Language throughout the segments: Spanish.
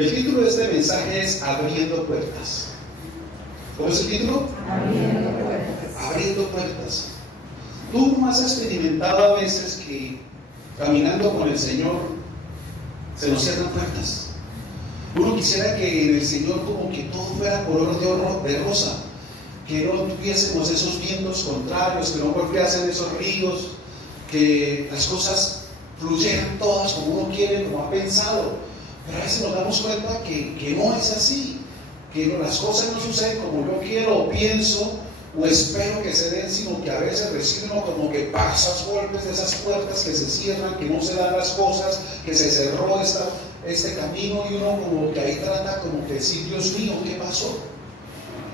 Y el título de este mensaje es Abriendo Puertas. ¿Cómo es el título? Abriendo puertas. Abriendo puertas. Tú no has experimentado a veces que caminando con el Señor se nos cierran puertas. Uno quisiera que en el Señor como que todo fuera color de rosa, que no tuviésemos esos vientos contrarios, que no golpeasen esos ríos, que las cosas fluyeran todas como uno quiere, como ha pensado. Pero a veces nos damos cuenta que no es así, que las cosas no suceden como yo quiero o pienso o espero que se den, sino que a veces recibe uno como que pasas golpes de esas puertas que se cierran, que no se dan las cosas, que se cerró este camino, y uno como que ahí trata como que decir, Dios mío, ¿qué pasó?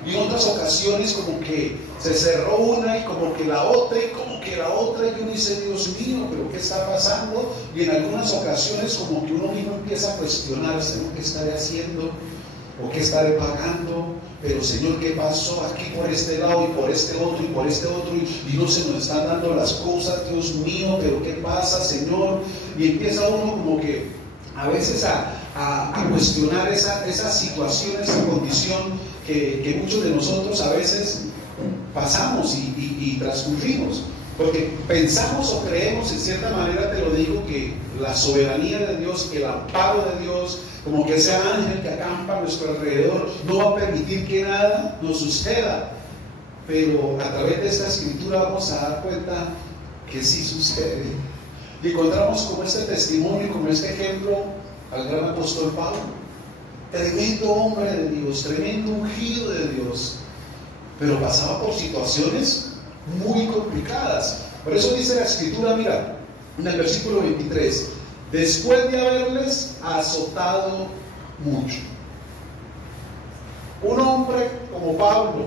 Y en otras ocasiones como que se cerró una y como que la otra y como que la otra, y uno dice, Dios mío, ¿pero qué está pasando? Y en algunas ocasiones como que uno mismo empieza a cuestionarse, ¿no? ¿Qué estaré haciendo? ¿O qué estaré pagando? Pero Señor, ¿qué pasó aquí por este lado y por este otro y por este otro? Y no se nos están dando las cosas, Dios mío, ¿pero qué pasa, Señor? Y empieza uno como que a veces a cuestionar esa situación, esa condición que muchos de nosotros a veces pasamos y transcurrimos. Porque pensamos o creemos, en cierta manera te lo digo, que la soberanía de Dios, que el amparo de Dios, como que ese ángel que acampa a nuestro alrededor, no va a permitir que nada nos suceda. Pero a través de esta escritura vamos a dar cuenta que sí sucede. Y encontramos como este testimonio, como este ejemplo, al gran apóstol Pablo. Tremendo hombre de Dios, tremendo ungido de Dios, pero pasaba por situaciones muy complicadas. Por eso dice la escritura, mira, en el versículo 23, después de haberles azotado mucho. Un hombre como Pablo,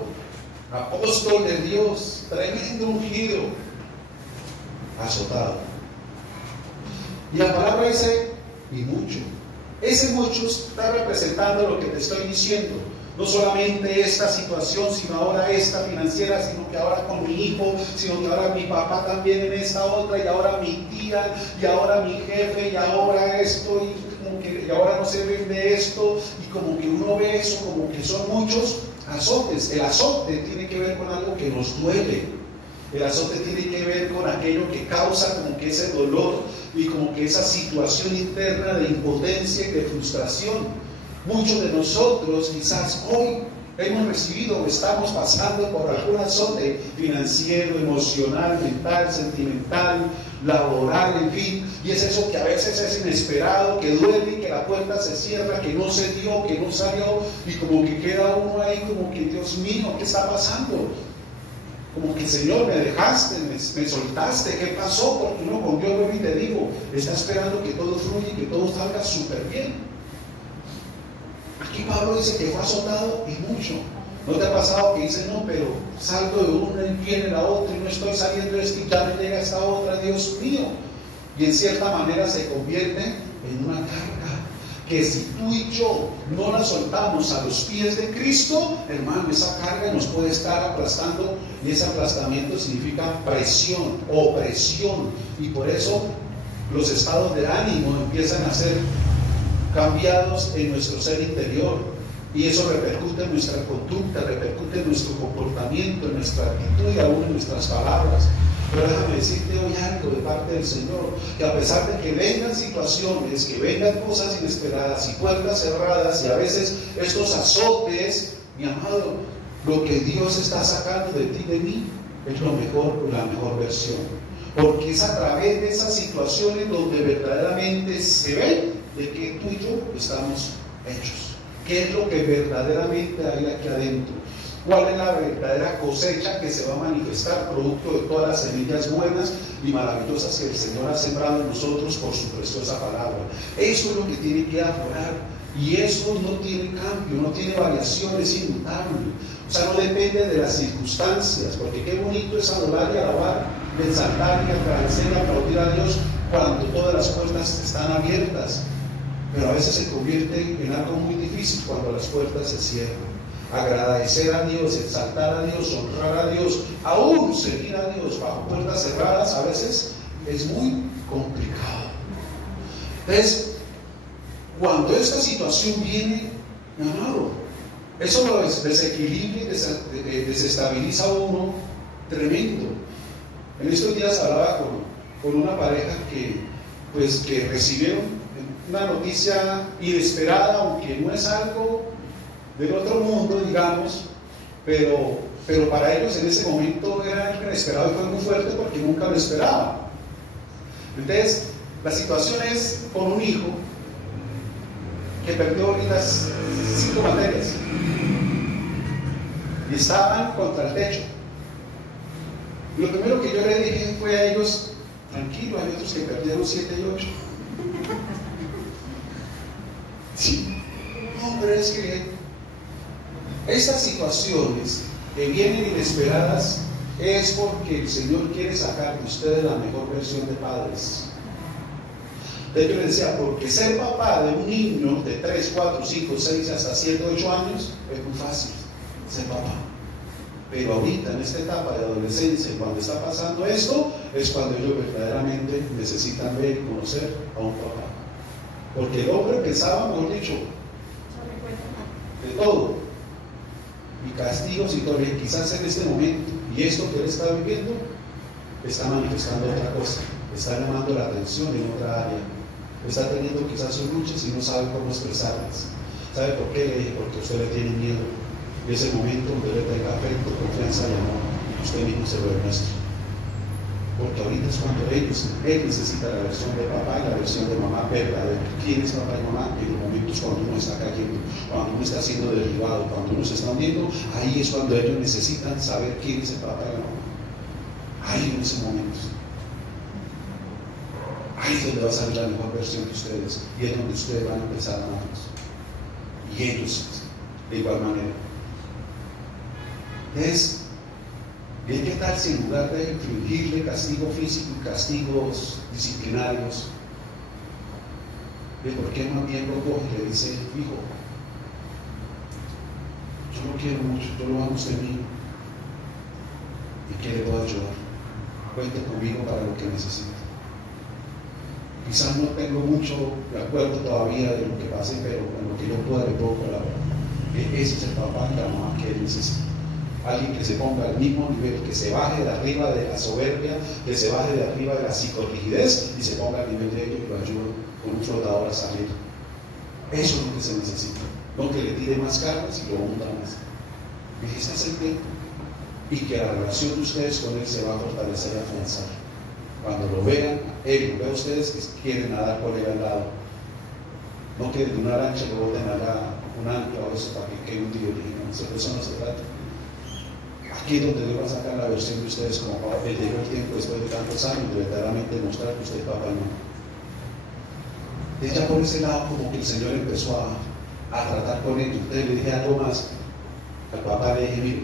apóstol de Dios, tremendo ungido, azotado. Y la palabra dice, y mucho. Ese mucho está representando lo que te estoy diciendo. No solamente esta situación, sino ahora esta financiera, sino que ahora con mi hijo, sino que ahora mi papá también en esta otra, y ahora mi tía, y ahora mi jefe, y ahora esto, y ahora no se vende esto, y como que uno ve eso, como que son muchos azotes. El azote tiene que ver con algo que nos duele. El azote tiene que ver con aquello que causa como que ese dolor y como que esa situación interna de impotencia y de frustración. Muchos de nosotros quizás hoy hemos recibido o estamos pasando por algún azote financiero, emocional, mental, sentimental, laboral, en fin, y es eso que a veces es inesperado, que duele, que la puerta se cierra, que no se dio, que no salió, y como que queda uno ahí como que, Dios mío, ¿qué está pasando? Como que, Señor, me dejaste, me soltaste, ¿qué pasó? Porque uno con Dios, y te digo, está esperando que todo fluya y que todo salga súper bien. Aquí Pablo dice que fue azotado y mucho. ¿No te ha pasado que dices, no, pero salgo de una y viene la otra y no estoy saliendo de esta y ya me llega esta otra, Dios mío? Y en cierta manera se convierte en una carga, que si tú y yo no la soltamos a los pies de Cristo, hermano, esa carga nos puede estar aplastando, y ese aplastamiento significa presión, opresión, y por eso los estados de ánimo empiezan a ser cambiados en nuestro ser interior, y eso repercute en nuestra conducta, repercute en nuestro comportamiento, en nuestra actitud y aún en nuestras palabras. Pero déjame decirte hoy algo de parte del Señor, que a pesar de que vengan situaciones, que vengan cosas inesperadas y puertas cerradas, y a veces estos azotes, mi amado, lo que Dios está sacando de ti y de mí es lo mejor, la mejor versión. Porque es a través de esas situaciones donde verdaderamente se ve de que tú y yo estamos hechos. ¿Qué es lo que verdaderamente hay aquí adentro? ¿Cuál es la verdadera cosecha que se va a manifestar producto de todas las semillas buenas y maravillosas que el Señor ha sembrado en nosotros por su preciosa palabra? Eso es lo que tiene que aflorar, y eso no tiene cambio, no tiene variación, es inmutable. O sea, no depende de las circunstancias, porque qué bonito es adorar y alabar, exaltar y agradecer y aplaudir a Dios cuando todas las puertas están abiertas, pero a veces se convierte en algo muy difícil cuando las puertas se cierran. Agradecer a Dios, exaltar a Dios, honrar a Dios, aún seguir a Dios bajo puertas cerradas, a veces es muy complicado. Entonces, cuando esta situación viene, mi amado, eso lo desequilibra y desestabiliza a uno tremendo. En estos días hablaba con una pareja que recibieron una noticia inesperada, aunque no es algo del otro mundo, digamos, pero para ellos en ese momento era algo inesperado y fue muy fuerte porque nunca lo esperaban. Entonces, la situación es con un hijo que perdió ahorita 5 materias y estaban contra el techo. Y lo primero que yo le dije fue a ellos: tranquilo, hay otros que perdieron 7 y 8. Sí, no, pero es que estas situaciones que vienen inesperadas es porque el Señor quiere sacar de ustedes la mejor versión de padres. Entonces yo les decía, porque ser papá de un niño de 3, 4, 5, 6, hasta 7, 8 años es muy fácil, ser papá. Pero ahorita, en esta etapa de adolescencia, cuando está pasando esto, es cuando ellos verdaderamente necesitan ver y conocer a un papá. Porque el hombre pensaba, mejor dicho, de todo, y castigos y todo, y quizás en este momento, y esto que él está viviendo, está manifestando otra cosa, está llamando la atención en otra área, está teniendo quizás sus luchas y no sabe cómo expresarlas. ¿Sabe por qué? Le dije, porque usted le tiene miedo. Y ese momento donde le tenga afecto, confianza y amor, usted mismo se lo demuestra. Porque ahorita es cuando él necesita la versión de papá y la versión de mamá verdadera. ¿Quién es papá y mamá? En los momentos cuando uno está cayendo, cuando uno está siendo derribado, cuando uno se está hundiendo, ahí es cuando ellos necesitan saber quién es el papá y la mamá. Ahí en ese momento. Ahí es donde va a salir la mejor versión de ustedes. Y es donde ustedes van a empezar a amarlos. Y ellos, de igual manera. ¿Y qué tal si en lugar de infligirle castigo físico y castigos disciplinarios, ¿por qué más bien lo coge y le dice: hijo, yo lo quiero mucho, yo lo amo a usted mío, y que le puedo ayudar? Cuente conmigo para lo que necesite. Quizás no tengo mucho de acuerdo todavía de lo que pase, pero con lo que yo pueda le puedo colaborar. Ese es el papá y la mamá que él necesita. Alguien que se ponga al mismo nivel, que se baje de arriba de la soberbia, que se baje de arriba de la psicorrigidez y se ponga al nivel de ellos y lo ayude con un flotador a salir. Eso es lo que se necesita. No que le tire más cargas y lo hunda más. Y ese es el tiempo. Y que la relación de ustedes con él se va a fortalecer y afianzar. Cuando lo vean, él lo vea a ustedes que quieren nadar con él al lado. No que de una lancha lo boten a un ancla o eso para que quede un día. Eso no se trata. Aquí es donde Dios va a sacar la versión de ustedes como papá. Él llegó el tiempo después de tantos años de verdaderamente mostrar que usted es papá y mamá. Ya por ese lado como que el Señor empezó a tratar con él. Entonces le dije algo más. Al papá le dije: mire,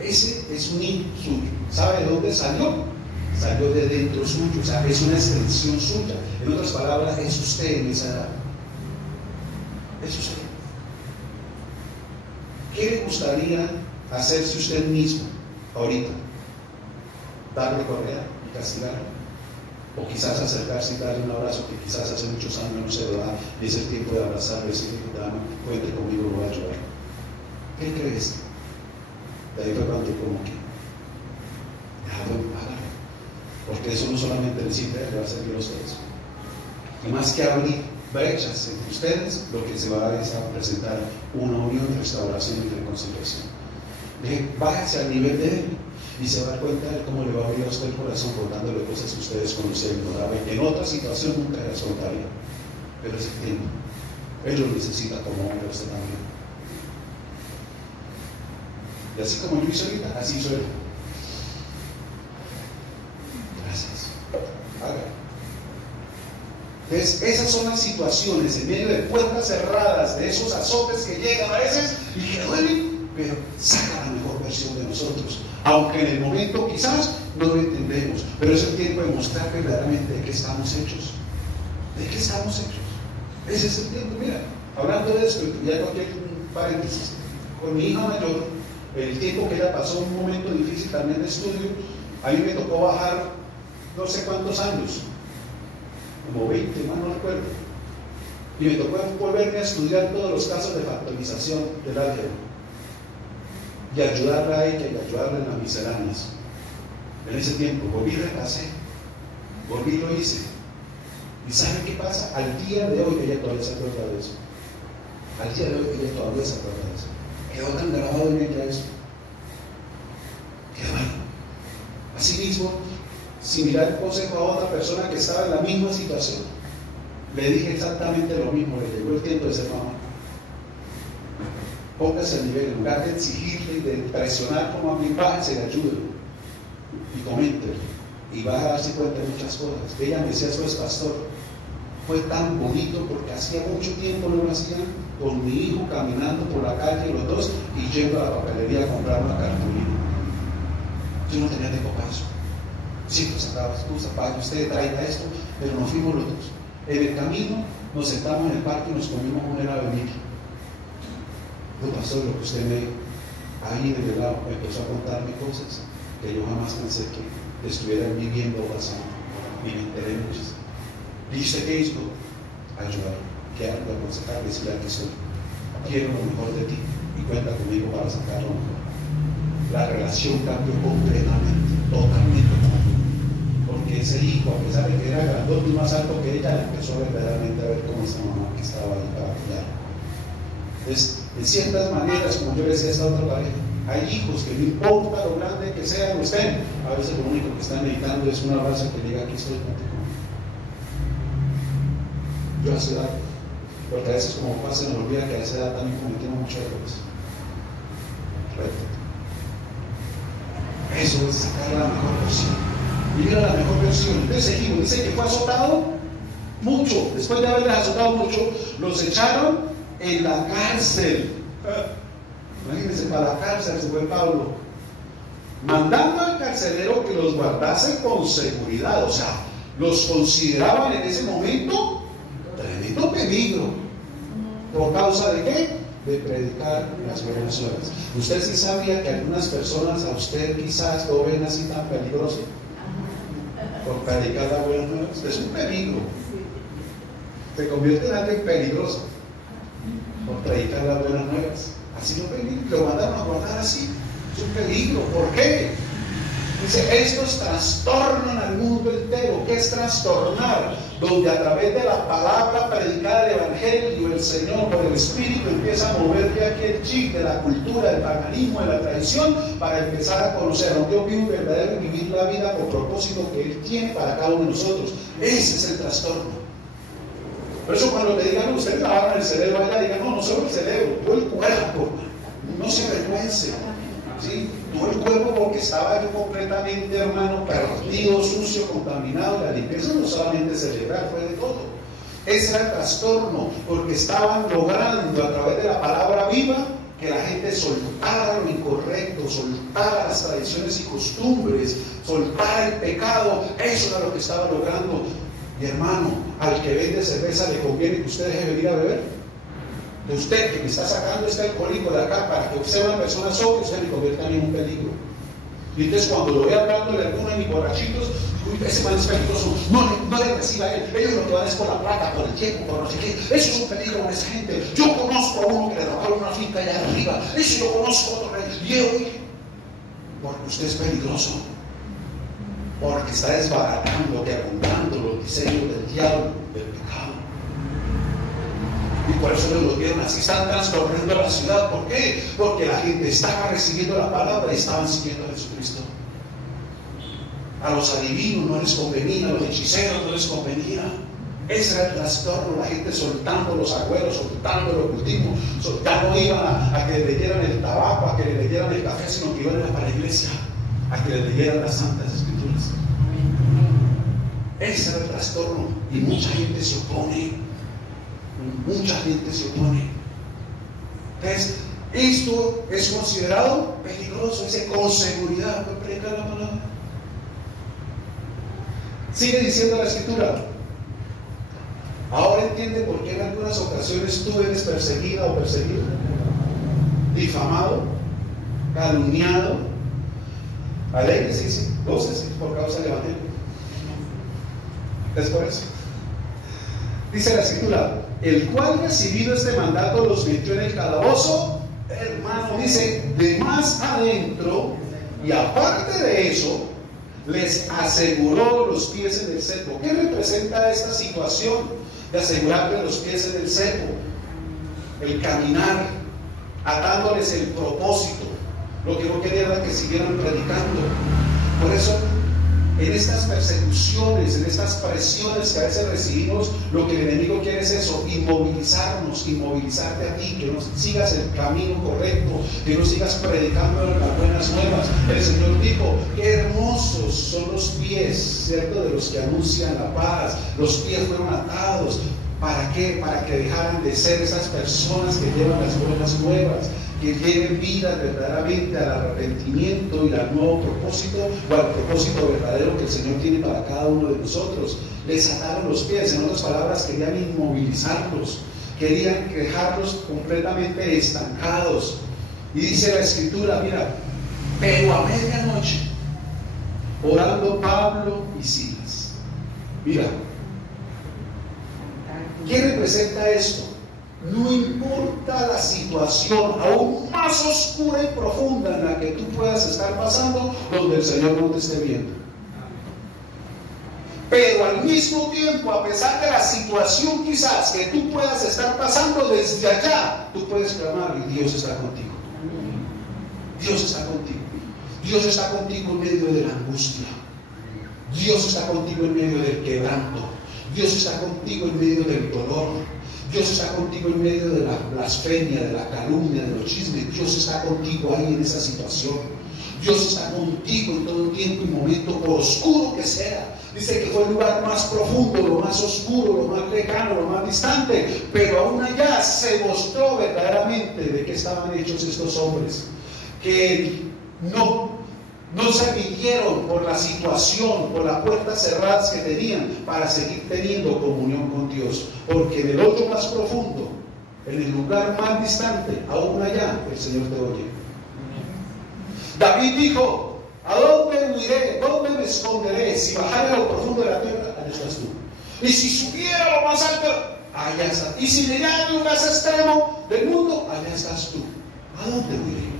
ese es un niño suyo. ¿Sabe de dónde salió? Salió de dentro suyo, o sea, es una extensión suya. En otras palabras, es usted en esa edad. Es usted. ¿Qué le gustaría hacerse usted mismo ahorita? ¿Darle correa y castigarlo? O quizás acercarse y darle un abrazo que quizás hace muchos años no se lo da, y es el tiempo de abrazarlo y decirle: dame, cuente conmigo, lo voy a ayudar. ¿Qué crees? De ahí fue cuando como que hágalo. Porque eso no solamente le sirve, le va a servir a ustedes. Y más que abrir brechas entre ustedes, lo que se va a es a presentar una unión, restauración y reconciliación. Bájese al nivel de él y se va a dar cuenta de cómo le va a abrir a usted el corazón contándole cosas que ustedes conocen y en otra situación nunca las contaría. Pero es el tiempo. Él lo necesita como hombre, usted también. Y así como yo hice ahorita, así hizo él. Gracias. Hágalo. Entonces, esas son las situaciones en medio de puertas cerradas, de esos azotes que llegan a veces y que duelen, pero saca la mejor versión de nosotros. Aunque en el momento quizás no lo entendemos, pero es el tiempo de mostrar verdaderamente de qué estamos hechos. ¿De qué estamos hechos? Ese es el tiempo. Mira, hablando de esto, ya hago aquí un paréntesis. Con mi hija mayor, el tiempo que ella pasó un momento difícil también de estudio, a mí me tocó bajar no sé cuántos años, como 20, más no recuerdo. Y me tocó volverme a estudiar todos los casos de factorización del álgebra y ayudarla a ella y ayudarla en las misceláneas. En ese tiempo volví y repasé, volví y lo hice. ¿Y saben qué pasa? Al día de hoy ella todavía se acuerda de eso. Al día de hoy ella todavía se acuerda de eso. Quedó tan grabado en ella eso. Qué bueno. Asimismo, similar el consejo a otra persona que estaba en la misma situación. Le dije exactamente lo mismo, le llegó el tiempo de ser mamá. Póngase al nivel, en lugar de exigirle y de presionar como a mí, bájense y ayúdenlo. Y coméntenlo. Y va a darse cuenta de muchas cosas. Ella me decía, eso es pastor. Fue tan bonito porque hacía mucho tiempo no lo hacían, con mi hijo caminando por la calle, los dos, y yendo a la papelería a comprar una cartulina. Yo no tenía tiempo para eso. Sí, pues sacaba excusa, para que usted traiga esto, pero nos fuimos los dos. En el camino nos sentamos en el parque y nos comimos un helado de Mickey. No pasó lo que usted me dijo. Ahí en el helado empezó a contarme cosas que yo jamás pensé que estuvieran viviendo o pasando. Y me enteré muchas. ¿Y usted qué hizo? Ayudar, guiarlo, aconsejar, decirle que soy. Quiero lo mejor de ti y cuenta conmigo para sacar lo mejor. La relación cambió completamente, totalmente conmigo. Porque ese hijo, a pesar de que era grandote y más alto que ella, empezó verdaderamente a ver cómo esa mamá que estaba ahí para apoyar. Entonces, de ciertas maneras, como yo le decía a esta otra pareja, hay hijos que no importa lo grande que sean o estén, a veces lo único que están necesitando es un abrazo que diga, aquí estoy contigo. Yo a esa edad, porque a veces como pasa, nos olvida que a esa edad también cometemos muchos errores. Eso es sacar la mejor versión. Vivir la mejor versión. Entonces seguimos, dice que fue azotado mucho. Después de haberles azotado mucho, los echaron en la cárcel. Imagínense, para la cárcel se fue Pablo, mandando al carcelero que los guardase con seguridad. O sea, los consideraban en ese momento tremendo peligro. ¿Por causa de qué? De predicar las buenas nuevas. ¿Usted sí sabía que algunas personas a usted quizás lo ven así tan peligroso? Por predicar las buenas nuevas. Es un peligro. Se convierte en alguien peligroso por predicar las buenas nuevas. Así lo mandaron a guardar así. Es un peligro. ¿Por qué? Dice, estos trastornan al mundo entero. ¿Qué es trastornar? Donde a través de la palabra predicada del Evangelio, el Señor por el Espíritu empieza a mover de aquí el chip de la cultura, del paganismo, de la tradición, para empezar a conocer a un Dios vivo y verdadero y vivir la vida por propósito que Él tiene para cada uno de nosotros. Ese es el trastorno. Por eso cuando le digan, ustedes lavaron el cerebro, allá digan, no solo el cerebro, todo el cuerpo. No se avergüence. ¿Sí? Todo el cuerpo, porque estaba yo completamente, hermano, perdido, sucio, contaminado. La limpieza no solamente cerebral, fue de todo. Ese era el trastorno, porque estaban logrando a través de la palabra viva que la gente soltara lo incorrecto, soltara las tradiciones y costumbres, soltara el pecado. Eso era lo que estaba logrando. Y hermano, al que vende cerveza le conviene que usted deje de venir a beber. De usted que me está sacando este alcohólico de acá para que sea una persona sobria, usted me convierte a mí en un peligro. Y entonces cuando lo vea hablándole a alguno de mis borrachitos, uy, ese man es peligroso, no le reciba a él, ellos lo que van es por la plata, por el tiempo, por no sé qué. Eso es un peligro con esa gente. Yo conozco a uno que le robaron una finca allá arriba, eso yo conozco a otro rey, y hoy, porque usted es peligroso, porque está desbaratando, que apuntando los diseños del diablo, del pecado. Y por eso los vieron así, están trastornando la ciudad. ¿Por qué? Porque la gente estaba recibiendo la palabra y estaban siguiendo a Jesucristo. A los adivinos no les convenía, a los hechiceros no les convenía. Ese era el trastorno, la gente soltando los agüeros, soltando el ocultismo. Ya no iban a que le leyeran el tabaco, a que le leyeran el café, sino que iban a para la iglesia, a que le leyeran las santas escrituras. Ese era el trastorno. Y mucha gente se opone. Mucha gente se opone. Entonces, esto es considerado peligroso. Dice, con seguridad puede predicar la palabra. Sigue diciendo la escritura. Ahora entiende por qué en algunas ocasiones tú eres perseguida o perseguido, difamado, calumniado. Alegre, sí, goces por causa del Evangelio. Es por eso. Dice la escritura, el cual recibido este mandato los metió en el calabozo, hermano, dice, de más adentro, y aparte de eso, les aseguró los pies en el cepo. ¿Qué representa esta situación de asegurarle los pies en el cepo? El caminar, atándoles el propósito. Lo que no quería era que siguieran predicando. Por eso, en estas persecuciones, en estas presiones que a veces recibimos, lo que el enemigo quiere es eso, inmovilizarnos, inmovilizarte a ti, que no sigas el camino correcto, que no sigas predicando las buenas nuevas. El Señor dijo, qué hermosos son los pies, ¿cierto?, de los que anuncian la paz. Los pies fueron atados. ¿Para qué? Para que dejaran de ser esas personas que llevan las buenas nuevas, que lleven vida verdaderamente al arrepentimiento y al nuevo propósito, o al propósito verdadero que el Señor tiene para cada uno de nosotros. Les ataron los pies, en otras palabras, querían inmovilizarlos, querían dejarlos completamente estancados. Y dice la Escritura, mira, pero a medianoche, orando Pablo y Silas. Mira, ¿qué representa esto? No importa la situación aún más oscura y profunda en la que tú puedas estar pasando, donde el Señor no te esté viendo. Pero al mismo tiempo, a pesar de la situación quizás que tú puedas estar pasando desde allá, tú puedes clamar y Dios está contigo. Dios está contigo. Dios está contigo en medio de la angustia. Dios está contigo en medio del quebranto. Dios está contigo en medio del dolor. Dios está contigo en medio de la blasfemia, de la calumnia, de los chismes. Dios está contigo ahí en esa situación. Dios está contigo en todo tiempo y momento, por oscuro que sea. Dice que fue el lugar más profundo, lo más oscuro, lo más lejano, lo más distante. Pero aún allá se mostró verdaderamente de qué estaban hechos estos hombres. Que no se vinieron por la situación, por las puertas cerradas que tenían, para seguir teniendo comunión con Dios. Porque en el hoyo más profundo, en el lugar más distante, aún allá, el Señor te oye. David dijo, ¿a dónde huiré? ¿Dónde me esconderé? Si bajare a lo profundo de la tierra, allá estás tú. Y si subiera a lo más alto, allá estás. Y si llegara al lugar extremo del mundo, allá estás tú. ¿A dónde huiré?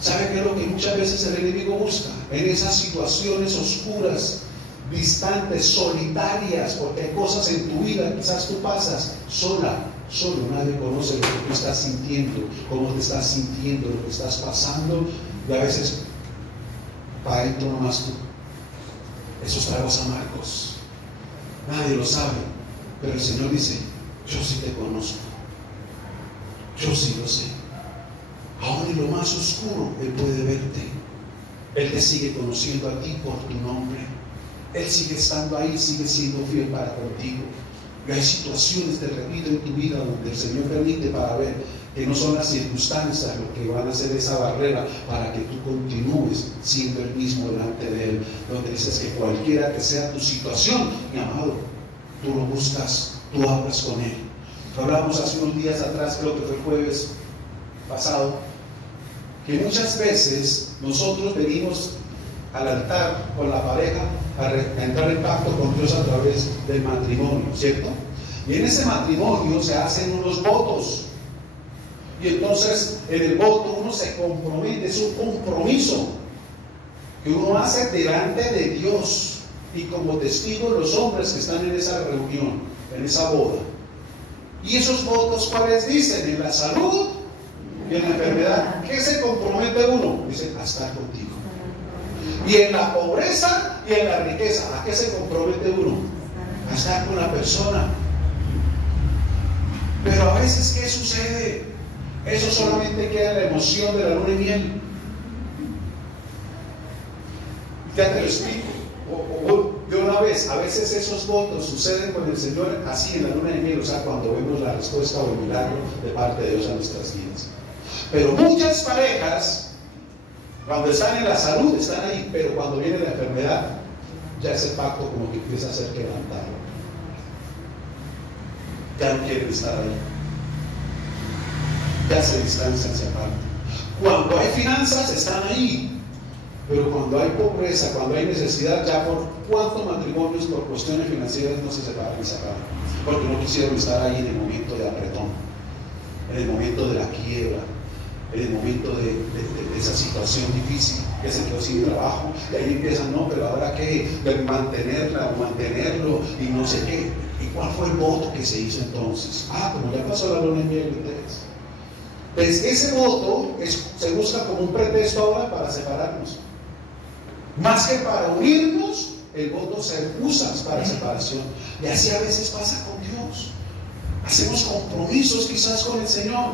¿Sabe qué es lo que muchas veces el enemigo busca? En esas situaciones oscuras, distantes, solitarias, porque hay cosas en tu vida, quizás tú pasas sola, solo, nadie conoce lo que tú estás sintiendo, cómo te estás sintiendo, lo que estás pasando, y a veces para adentro nomás tú. Esos tragos amargos, nadie lo sabe, pero el Señor dice, yo sí te conozco, yo sí lo sé. Aún en lo más oscuro, Él puede verte. Él te sigue conociendo a ti por tu nombre. Él sigue estando ahí, sigue siendo fiel para contigo. Y hay situaciones, te repito, en tu vida donde el Señor permite para ver que no son las circunstancias lo que van a ser esa barrera para que tú continúes siendo el mismo delante de Él. Donde dices que cualquiera que sea tu situación, mi amado, tú lo buscas, tú hablas con Él. Hablábamos hace unos días atrás, creo que fue el jueves pasado, que muchas veces nosotros venimos al altar con la pareja a entrar en pacto con Dios a través del matrimonio, ¿cierto? Y en ese matrimonio se hacen unos votos, y entonces en el voto uno se compromete, es un compromiso que uno hace delante de Dios y como testigo de los hombres que están en esa reunión, en esa boda. Y esos votos, ¿cuáles dicen? En la salud y en la enfermedad. ¿Qué se compromete uno? Dice, a estar contigo. Y en la pobreza y en la riqueza, ¿a qué se compromete uno? A estar con la persona. Pero a veces, ¿qué sucede? Eso solamente queda en la emoción de la luna de miel. Ya te lo explico. De una vez, a veces esos votos suceden con el Señor así en la luna de miel, o sea, cuando vemos la respuesta o el milagro de parte de Dios a nuestras vidas. Pero muchas parejas, cuando están en la salud, están ahí, pero cuando viene la enfermedad, ya ese pacto como que empieza a ser quebrantado. Ya no quieren estar ahí. Ya se distancian, se apartan. Cuando hay finanzas, están ahí. Pero cuando hay pobreza, cuando hay necesidad, ya por cuántos matrimonios por cuestiones financieras no se separan y se acaban. porque no quisieron estar ahí en el momento de apretón, en el momento de la quiebra, en el momento de esa situación difícil, que se quedó sin trabajo, y ahí empiezan, no, pero ahora qué, de mantenerla o mantenerlo, y no sé qué. ¿Y cuál fue el voto que se hizo entonces? Como ya pasó la luna en miel de ustedes. Pues ese voto se busca como un pretexto ahora para separarnos. Más que para unirnos, el voto se usa para separación. Y así a veces pasa con Dios. Hacemos compromisos quizás con el Señor,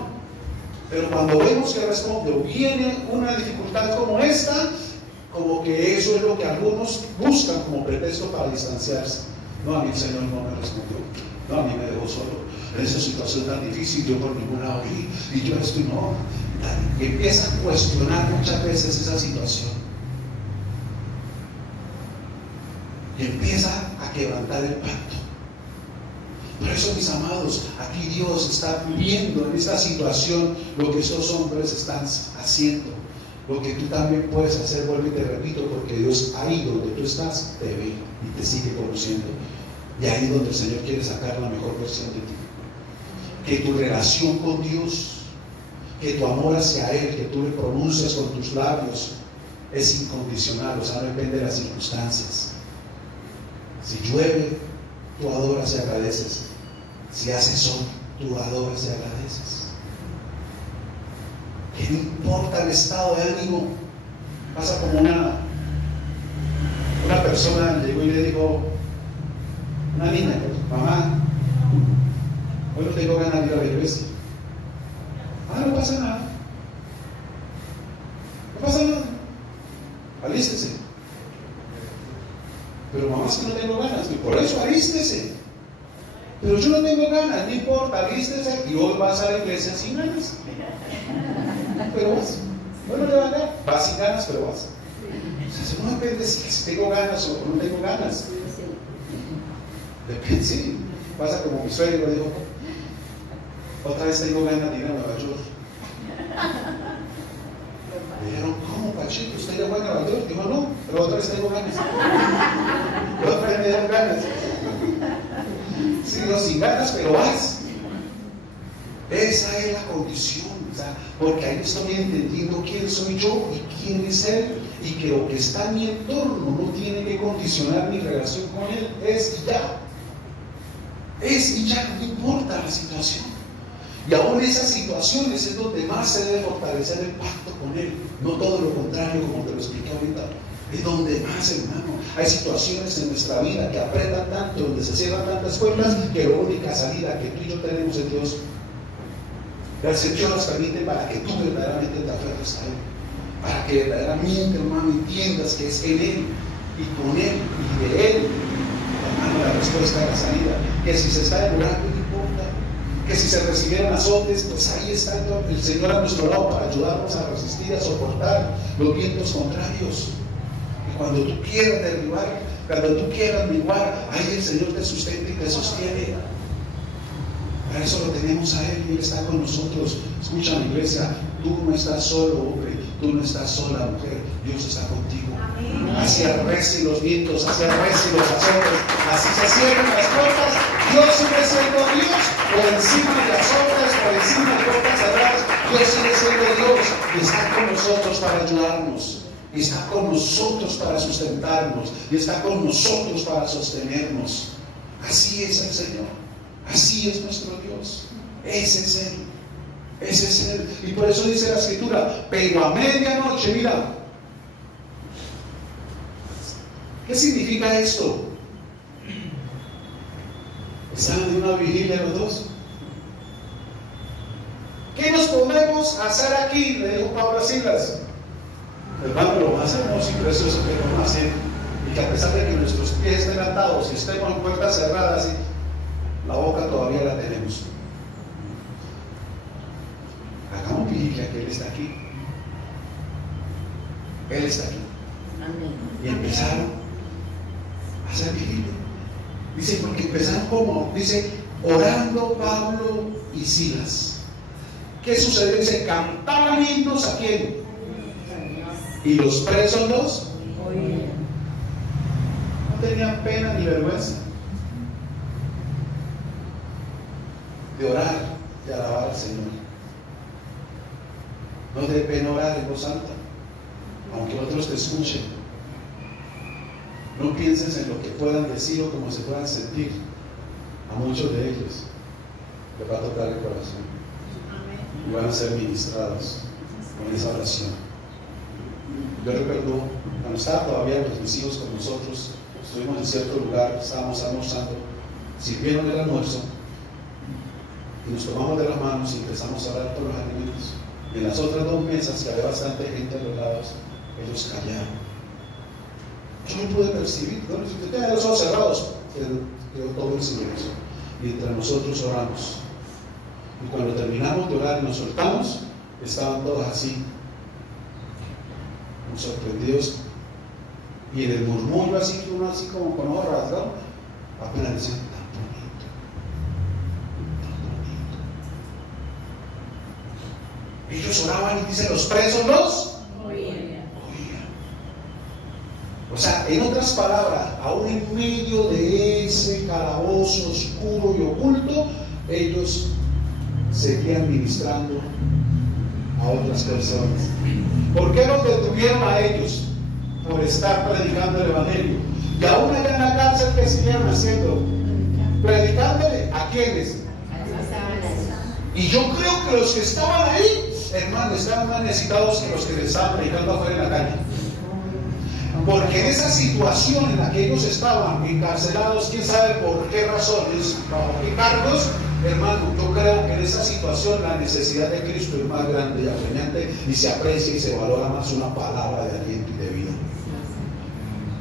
pero cuando vemos que responde o viene una dificultad como esta, como que eso es lo que algunos buscan como pretexto para distanciarse. No, a mí el Señor no me respondió. No, a mí me dejó solo. En esa situación tan difícil, yo por ninguna oí, y yo esto no. Y empiezan a cuestionar muchas veces esa situación. Y empieza a quebrantar el pacto. Por eso, mis amados, aquí Dios está viendo en esta situación lo que estos hombres están haciendo, lo que tú también puedes hacer. Vuelvo y te repito, porque Dios ahí donde tú estás te ve y te sigue conociendo, y ahí donde el Señor quiere sacar la mejor versión de ti. Que tu relación con Dios, que tu amor hacia Él, que tú le pronuncias con tus labios, es incondicional, o sea, no depende de las circunstancias. Si llueve, tú adoras y agradeces. Si hace sol, tú adoras y agradeces. Que no importa el estado de ánimo. Pasa como una persona llegó y le dijo, una niña, mamá, hoy no tengo ganas de ir a la iglesia. No pasa nada. No pasa nada. Alístese. Pero mamá, es que no tengo ganas. Y por eso alístese. Pero yo no tengo ganas, no importa, alístese. Y hoy vas a la iglesia sin ganas. Pero vas. Bueno, le va a dar. Vas sin ganas, pero vas. O sea, eso no depende si tengo ganas o no tengo ganas. Depende, sí. Pasa como mi suegro dijo, otra vez tengo ganas de ir a Nueva York. Me dijeron, ¿cómo, Pachito? ¿Usted ya fue a Nueva York? Dijo, no, pero otra vez tengo ganas. Otra vez me dan ganas. Sí, no, sin ganas, pero vas. Esa es la condición, o sea, porque ahí estoy entendiendo quién soy yo y quién es Él, y que lo que está en mi entorno no tiene que condicionar mi relación con Él. Es y ya. Es y ya, no importa la situación. Y aún en esas situaciones es donde más se debe fortalecer el pacto con Él. No todo lo contrario, como te lo expliqué ahorita. Es donde más, hermano. Hay situaciones en nuestra vida que apretan tanto, donde se cierran tantas puertas, que la única salida que tú y yo tenemos es Dios. El Señor nos permite para que tú verdaderamente te aferres a Él. Para que verdaderamente, hermano, entiendas que es en Él, y con Él, y de Él, hermano, la respuesta a la salida. Que si se está demorando, no importa. Que si se recibieron azotes, pues ahí está el Señor a nuestro lado para ayudarnos a resistir, a soportar los vientos contrarios. Y cuando tú quieras derribar, cuando tú quieras menguar, ahí el Señor te sustenta y te sostiene. Para eso lo tenemos a Él, y Él está con nosotros. Escucha, mi iglesia, tú no estás solo, hombre, tú no estás sola, mujer, Dios está contigo. Así arrecen los vientos, así arrecen los azotes, así se cierran las puertas, Dios sigue siendo Dios, por encima de las otras, por encima de puertas cerradas, Dios sigue siendo Dios, y está con nosotros para ayudarnos, y está con nosotros para sustentarnos, y está con nosotros para sostenernos. Así es el Señor, así es nuestro Dios, ese es Él. Ese es Él. Y por eso dice la Escritura, pero a medianoche, mira. ¿Qué significa esto? ¿Están en una vigilia los dos? ¿Qué nos podemos hacer aquí? Le dijo Pablo a Silas. Hermano, lo más hermoso y precioso que nos hacen, y que a pesar de que nuestros pies estén atados y estemos en puertas cerradas, la boca todavía la tenemos. Hagamos vigilia que Él está aquí. Él está aquí. Y empezaron a hacer vigilia. Dice, porque empezaron como, dice, orando Pablo y Silas. ¿Qué sucedió? Dice, cantaban himnos a quién. Y los presos los no tenían pena ni vergüenza. de orar, de alabar al Señor. No te dé pena orar en voz alta, aunque otros te escuchen. No pienses en lo que puedan decir o cómo se puedan sentir. A muchos de ellos les va a tocar el corazón y van a ser ministrados con esa oración. Yo recuerdo cuando estaba todavía mis hijos con nosotros, estuvimos en cierto lugar, estábamos almorzando, sirvieron el almuerzo y nos tomamos de las manos y empezamos a orar por los alimentos. Y en las otras dos mesas, que había bastante gente a los lados, ellos callaron. Yo no pude percibir, ¿no? Si usted tenía los ojos cerrados, quedó todo el silencio. Mientras nosotros oramos. Y cuando terminamos de orar y nos soltamos, estaban todos así, muy sorprendidos. Y en el murmullo, así que uno así como con ojos rasgados, apenas decían, tan bonito, tan bonito. Ellos oraban y dicen, los presos los oían. O sea, en otras palabras, aún en medio de ese calabozo oscuro y oculto, ellos seguían ministrando a otras personas. ¿Por qué los detuvieron a ellos? Por estar predicando el Evangelio. Y aún allá en la cárcel, ¿qué siguieron haciendo? Predicándole ¿a quiénes? Y yo creo que los que estaban ahí, hermano, estaban más necesitados que los que les estaban predicando afuera en la calle. Porque en esa situación en la que ellos estaban encarcelados, quién sabe por qué razones, bajo qué cargos, hermano, yo creo que en esa situación la necesidad de Cristo es más grande y apremiante y se aprecia y se valora más una palabra de aliento y de vida.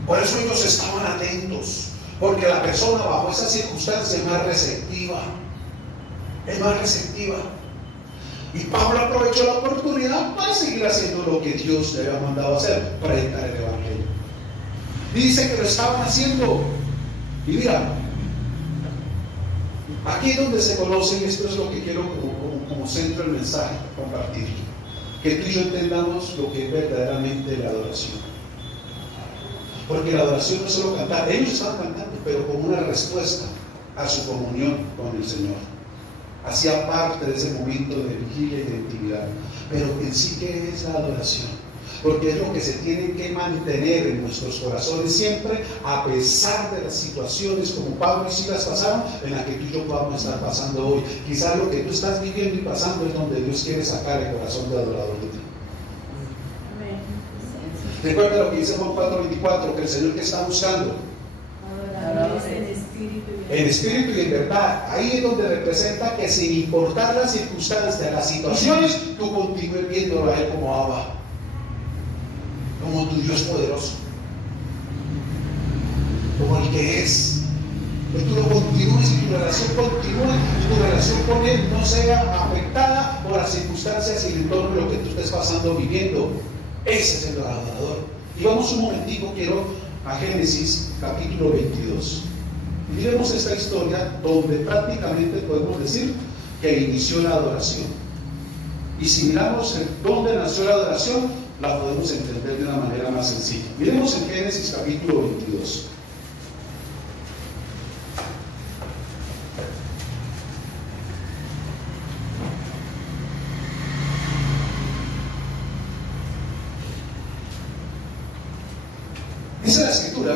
Por eso ellos estaban atentos, porque la persona bajo esa circunstancia es más receptiva. Es más receptiva. Y Pablo aprovechó la oportunidad para seguir haciendo lo que Dios le había mandado hacer, predicar el Evangelio. Dice que lo estaban haciendo. Y mira, aquí es donde se conoce, y esto es lo que quiero como centro del mensaje compartir, que tú y yo entendamos lo que es verdaderamente la adoración. Porque la adoración no es solo cantar, ellos estaban cantando, pero como una respuesta a su comunión con el Señor. Hacía parte de ese momento de vigilia y de intimidad. Pero en sí, ¿qué es la adoración? Porque es lo que se tiene que mantener en nuestros corazones siempre, a pesar de las situaciones como Pablo y Silas pasaron, en las que tú y yo podamos estar pasando hoy. Quizás lo que tú estás viviendo y pasando es donde Dios quiere sacar el corazón de adorador de ti. Recuerda lo que dice Juan 4:24, que el Señor que está buscando en espíritu y en verdad. Ahí es donde representa que sin importar las circunstancias, las situaciones, tú continúes viéndolo a Él como Abba, como tu Dios poderoso, como el que es. Que tú lo continúes y tu relación continúe, y tu relación con Él no sea afectada por las circunstancias y el entorno de lo que tú estés pasando, viviendo. Ese es el adorador. Y vamos un momentico, quiero a Génesis capítulo 22. Y miremos esta historia donde prácticamente podemos decir que inició la adoración. Y si miramos dónde nació la adoración, la podemos entender de una manera más sencilla. Miremos en Génesis capítulo 22. Dice la escritura,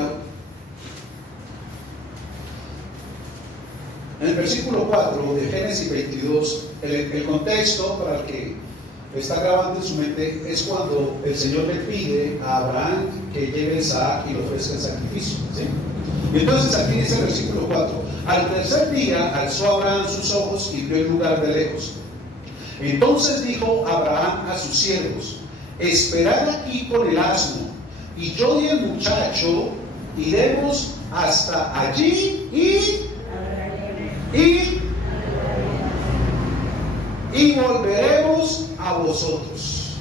en el versículo 4 de Génesis 22, el contexto para el que está grabando en su mente es cuando el Señor le pide a Abraham que lleve a Isaac y lo ofrezca en sacrificio, ¿sí? Y entonces aquí dice el versículo 4, al tercer día alzó Abraham sus ojos y vio el lugar de lejos. Entonces dijo Abraham a sus siervos, esperad aquí con el asno, y yo y el muchacho iremos hasta allí y volveremos a vosotros.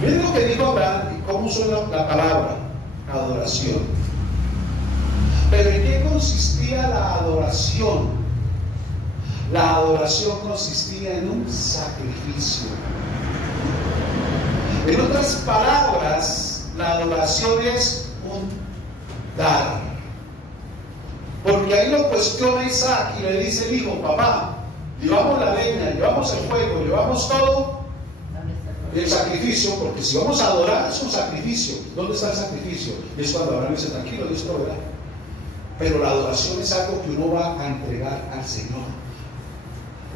Miren lo que dijo Abraham y cómo usó la palabra adoración. Pero ¿en qué consistía la adoración? La adoración consistía en un sacrificio. En otras palabras, la adoración es un dar. Porque ahí lo cuestiona Isaac y le dice el hijo, papá, llevamos la leña, llevamos el fuego, llevamos todo, el sacrificio, porque si vamos a adorar es un sacrificio. ¿Dónde está el sacrificio? Y es cuando Abraham dice, tranquilo, Dios proveerá. Pero la adoración es algo que uno va a entregar al Señor.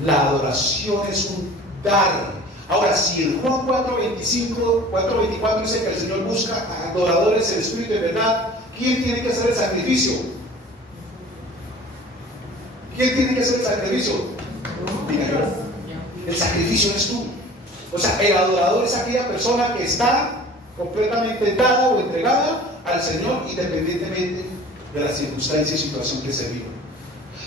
La adoración es un dar. Ahora, si en Juan 4:24 dice que el Señor busca a adoradores en espíritu y en verdad, ¿quién tiene que hacer el sacrificio? ¿Quién tiene que hacer el sacrificio? Mira, el sacrificio eres tú. O sea, el adorador es aquella persona que está completamente dada o entregada al Señor independientemente de la circunstancia y situación que se viva.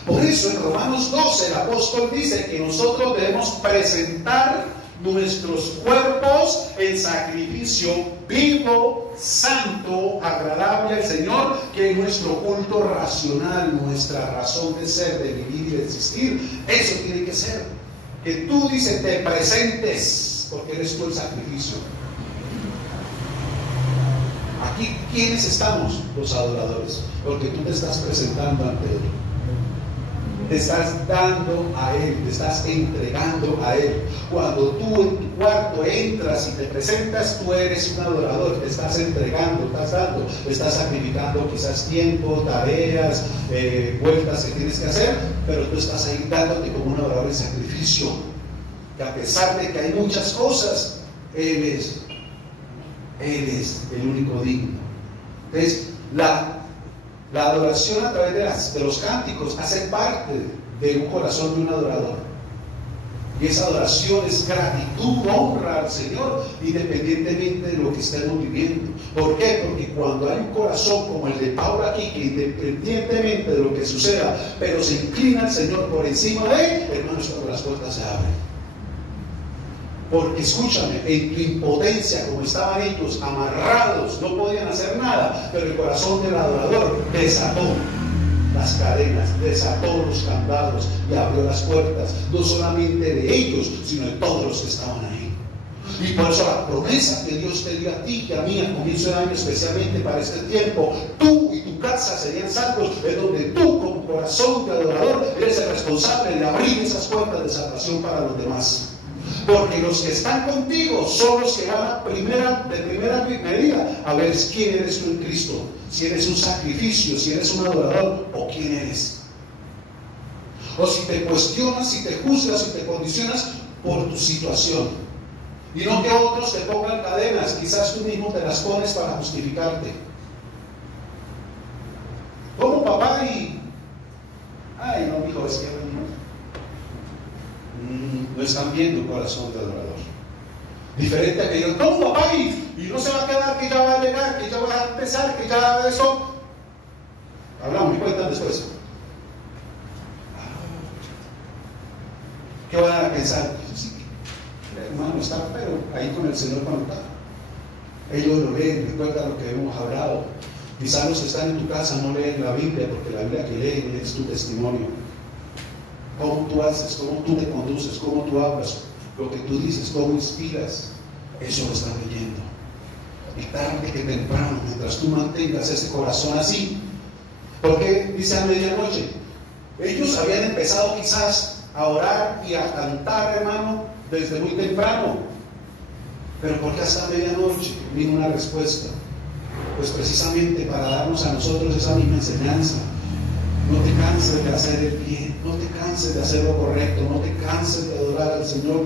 Por eso en Romanos 12 el apóstol dice que nosotros debemos presentar nuestros cuerpos en sacrificio vivo, santo, agradable al Señor, que es nuestro culto racional, nuestra razón de ser, de vivir y de existir. Eso tiene que ser. Que tú, dices, te presentes, porque eres tú el sacrificio. Aquí, ¿quiénes estamos? Los adoradores, porque tú te estás presentando ante Él. Te estás dando a Él, te estás entregando a Él. Cuando tú en tu cuarto entras y te presentas, tú eres un adorador, te estás entregando, estás dando, te estás sacrificando quizás tiempo, tareas, vueltas que tienes que hacer, pero tú estás ahí dándote como un adorador en sacrificio. Que a pesar de que hay muchas cosas, Él es el único digno. Entonces, la adoración a través de los cánticos hace parte de un corazón de un adorador. Y esa adoración es gratitud, honra al Señor, independientemente de lo que estemos viviendo. ¿Por qué? Porque cuando hay un corazón como el de Pablo aquí, que independientemente de lo que suceda, pero se inclina al Señor por encima de Él, hermanos, cuando las puertas se abren. Porque escúchame, en tu impotencia, como estaban ellos amarrados, no podían hacer nada, pero el corazón del adorador desató las cadenas, desató los candados y abrió las puertas, no solamente de ellos, sino de todos los que estaban ahí. Y por eso la promesa que Dios te dio a ti y a mí al comienzo del año, especialmente para este tiempo, tú y tu casa serían salvos, es donde tú como corazón de adorador eres el responsable de abrir esas puertas de salvación para los demás. Porque los que están contigo son los que van de primera medida a ver quién eres tú en Cristo. Si eres un sacrificio, si eres un adorador o quién eres. O si te cuestionas, si te juzgas, si te condicionas por tu situación. Y no que otros te pongan cadenas, quizás tú mismo te las pones para justificarte. Como papá y... Ay, no, mijo, es que... no están viendo el corazón de adorador. Diferente a que digan, no, papá, y no se va a quedar, que ya va a llegar, que ya va a empezar, que ya eso. Hablamos, me cuentan después. ¿Qué van a pensar? Sí, el hermano está, pero ahí con el Señor cuando está. Ellos lo leen, recuerdan lo que hemos hablado. Quizás los que están en tu casa no leen la Biblia, porque la Biblia que leen es tu testimonio. Cómo tú haces, cómo tú te conduces, cómo tú hablas, lo que tú dices, cómo inspiras, eso lo están leyendo. Y tarde que temprano, mientras tú mantengas ese corazón así, porque dice a medianoche, ellos habían empezado quizás a orar y a cantar, hermano, desde muy temprano, pero ¿por qué hasta medianoche vino una respuesta? Pues precisamente para darnos a nosotros esa misma enseñanza. No te canses de hacer el bien, no te canses de hacer lo correcto, no te canses de adorar al Señor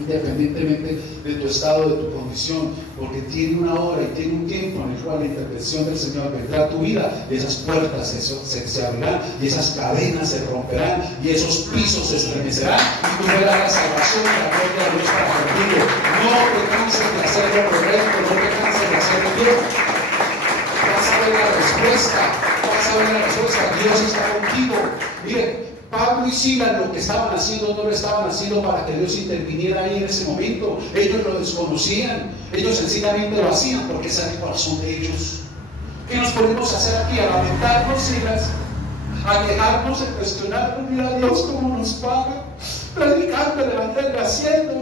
independientemente de tu estado, de tu condición, porque tiene una hora y tiene un tiempo en el cual la intervención del Señor vendrá a tu vida y esas puertas se abrirán y esas cadenas se romperán y esos pisos se estremecerán y tú verás la salvación y la gloria de Dios para contigo. No te canses de hacer lo correcto, no te canses de hacer el bien. Vas a ver la respuesta. Dios está contigo. Miren, Pablo y Silas lo que estaban haciendo no lo estaban haciendo para que Dios interviniera ahí en ese momento. Ellos lo desconocían. Ellos sencillamente lo hacían porque ese era el corazón de ellos. ¿Qué nos podemos hacer aquí? A lamentarnos, Silas, a quejarnos, a cuestionarnos. Mira Dios cómo nos paga. Predicando el evangelio, haciendo.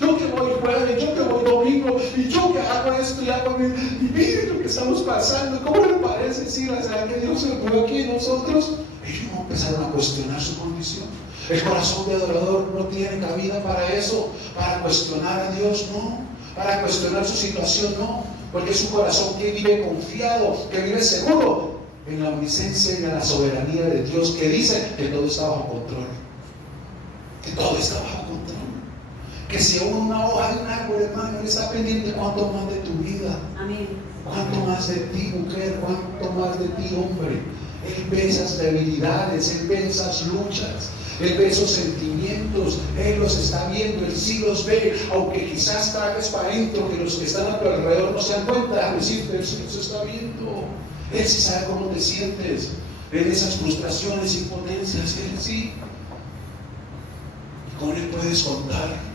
Yo que voy jueves, yo que voy domingo, y yo que hago esto y hago. Y miren lo que estamos pasando. ¿Cómo le parece, Silas? ¿Será que Dios se fue aquí en nosotros? Ellos no empezaron a cuestionar su condición. El corazón de adorador no tiene cabida para eso, para cuestionar a Dios, no, para cuestionar su situación, no, porque es un corazón que vive confiado, que vive seguro en la omnisciencia y en la soberanía de Dios, que dice que todo está bajo control, que todo está bajo control, que si una hoja de un árbol, hermano, Él está pendiente cuánto más de tu vida. Amén. Cuánto más de ti, mujer, cuánto más de ti, hombre. Él ve esas debilidades, Él ve esas luchas, Él ve esos sentimientos, Él los está viendo, Él sí los ve, aunque quizás trajes para adentro que los que están a tu alrededor no se dan cuenta, decirte, Él sí los está viendo, Él sí sabe cómo te sientes, en esas frustraciones, impotencias, Él sí, y con Él puedes contar.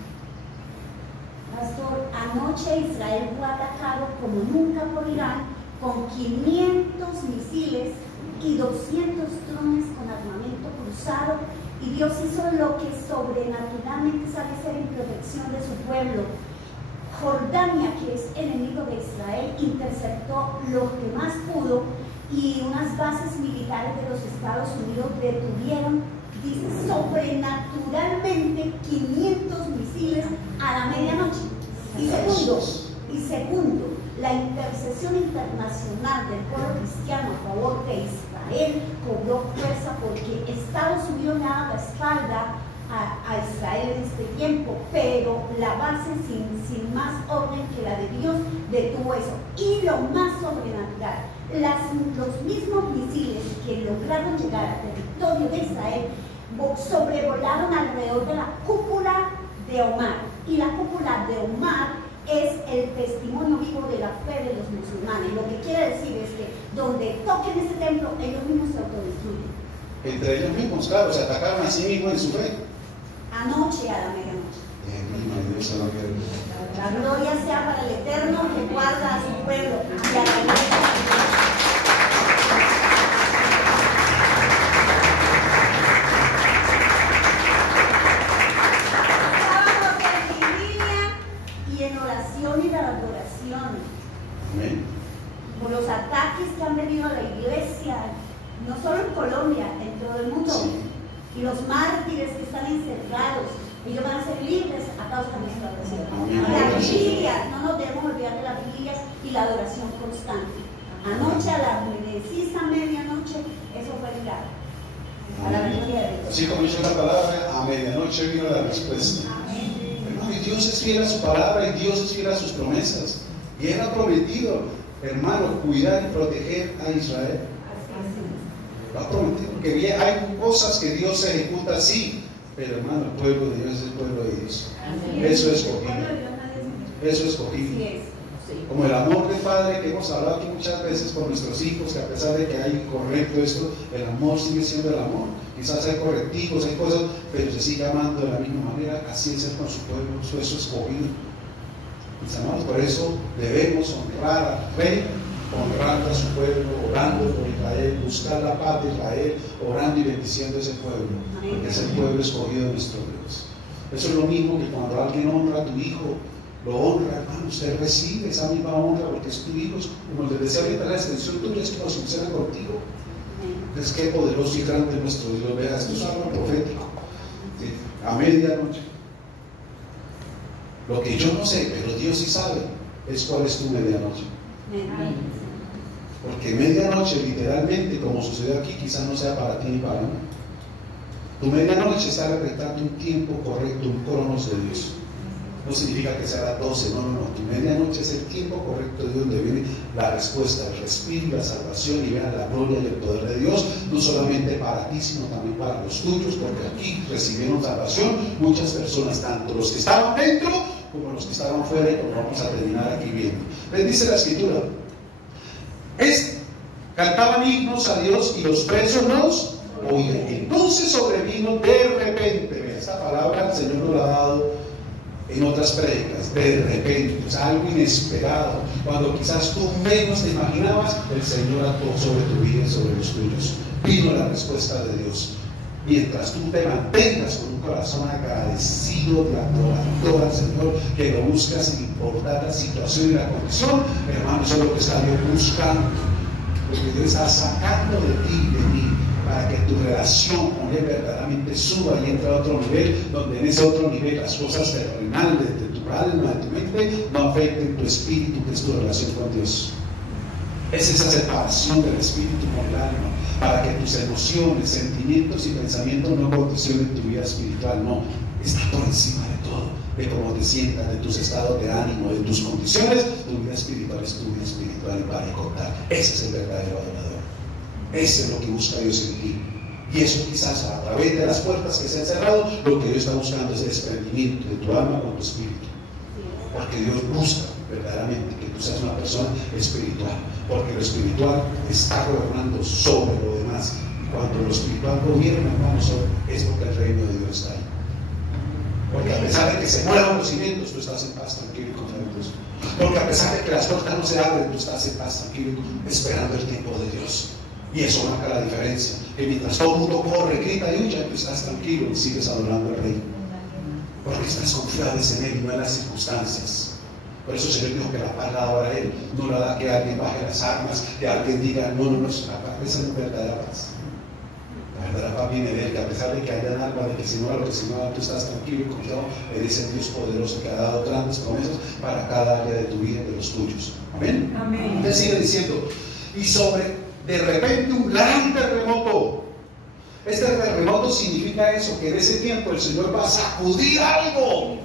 Pastor, anoche Israel fue atacado como nunca por Irán con 500 misiles y 200 drones con armamento cruzado, y Dios hizo lo que sobrenaturalmente sabe hacer en protección de su pueblo. Jordania, que es enemigo de Israel, interceptó lo que más pudo, y unas bases militares de los Estados Unidos detuvieron, dice, sobrenaturalmente 500 misiles a la medianoche. Y segundo, la intercesión internacional del pueblo cristiano a favor de Israel cobró fuerza, porque Estados Unidos le daba la espalda a Israel en este tiempo, pero la base sin más orden que la de Dios detuvo eso. Y lo más sobrenatural, los mismos misiles que lograron llegar al territorio de Israel sobrevolaron alrededor de la cúpula de Omar, y la cúpula de Omar es el testimonio vivo de la fe de los musulmanes. Lo que quiere decir es que donde toquen ese templo, ellos mismos se autodestruyen. Entre ellos mismos, claro, se atacaron a sí mismos en su fe. Anoche a la medianoche. La gloria sea para el Eterno, que guarda a su pueblo y a la iglesia. Y la adoración. Amén. Por los ataques que han venido a la iglesia, no solo en Colombia, en todo el mundo. Sí. Y los mártires que están encerrados, ellos van a ser libres a causa de nuestra oración. La vigilia, no nos debemos olvidar de las vigilias y la adoración constante. Anoche a la precisa medianoche, eso fue claro. A la gloria de Dios. Así como dice la palabra, a medianoche vino la respuesta. Amén. Hermano, y Dios es fiel a su palabra, y Dios es fiel a sus promesas. Y Él ha prometido, hermano, cuidar y proteger a Israel. Lo ha prometido, porque hay cosas que Dios ejecuta así, pero hermano, el pueblo de Dios es el pueblo de Dios. Eso es escogido. Eso es escogido. Como el amor del Padre que hemos hablado aquí muchas veces con nuestros hijos, que a pesar de que hay incorrecto esto, el amor sigue siendo el amor. Quizás hay correctivos, hay cosas, pero se sigue amando de la misma manera. Así es con su pueblo, eso es escogido. Mis amados, por eso debemos honrar al Rey, honrando a su pueblo, orando por Israel, buscar la paz de Israel, orando y bendiciendo a ese pueblo, porque es el pueblo escogido de nuestro Dios. Eso es lo mismo que cuando alguien honra a tu hijo, lo honra, hermano, usted recibe esa misma honra porque es tu hijo. Como les decía ahorita, la extensión tuya es como si fuera contigo. Es que poderoso y grande nuestro Dios. Vea, esto es algo profético. ¿Sí? A medianoche. Lo que yo no sé, pero Dios sí sabe, es cuál es tu medianoche. Porque medianoche, literalmente, como sucedió aquí, quizás no sea para ti ni para mí. Tu medianoche está representando un tiempo correcto, un cronos de Dios. No significa que sea las 12, no. Tu medianoche es el tiempo correcto de donde viene la respuesta, el respiro, la salvación, y vean la gloria y el poder de Dios, no solamente para ti, sino también para los tuyos, porque aquí recibieron salvación muchas personas, tanto los que estaban dentro como los que estaban fuera, y como vamos a terminar aquí viendo. Les dice la Escritura, cantaban himnos a Dios y los presos nos oían. Entonces sobrevino de repente, esta palabra el Señor nos la ha dado en otras prédicas, de repente, o sea, algo inesperado, cuando quizás tú menos te imaginabas, el Señor actuó sobre tu vida y sobre los tuyos. Vino la respuesta de Dios. Mientras tú te mantengas con un corazón agradecido, de adorador al Señor, que lo buscas sin importar la situación y la condición, hermano, eso es lo que está Dios buscando, porque Dios está sacando de ti y de mí para que tu relación con Él verdaderamente suba y entre a otro nivel, donde en ese otro nivel las cosas terrenales de tu alma, de tu mente, no afecten tu espíritu, que es tu relación con Dios. Es esa separación del espíritu con el alma, para que tus emociones, sentimientos y pensamientos no condicionen tu vida espiritual. No, está por encima de todo, de cómo te sientas, de tus estados de ánimo, de tus condiciones. Tu vida espiritual es tu vida espiritual, y para contar. Ese es el verdadero adorador. Eso es lo que busca Dios en ti. Y eso quizás a través de las puertas que se han cerrado, lo que Dios está buscando es el desprendimiento de tu alma con tu espíritu. Porque Dios busca verdaderamente que tú seas una persona espiritual, porque lo espiritual está gobernando sobre lo demás. Y cuando lo espiritual gobierna, hermanos, es porque el reino de Dios está ahí. Porque a pesar de que se muevan los cimientos, tú estás en paz, tranquilo y confiado en Dios. Porque a pesar de que las puertas no se abren, tú estás en paz, tranquilo, esperando el tiempo de Dios. Y eso marca la diferencia. Que mientras todo el mundo corre, grita y huye, tú estás tranquilo y sigues adorando al Rey. Porque estás confiado en Él y no en las circunstancias. Por eso el Señor dijo que la paz la da a Él. No la da que alguien baje las armas, que alguien diga, no, esa es la verdadera paz. La verdadera paz viene de Él, que a pesar de que haya alma, de que si no lo que si no, tú estás tranquilo y confiado en ese Dios poderoso que ha dado grandes promesas para cada área de tu vida y de los tuyos. Amén. Amén. Entonces sigue diciendo, y sobre de repente un gran terremoto. Este terremoto significa eso, que en ese tiempo el Señor va a sacudir algo.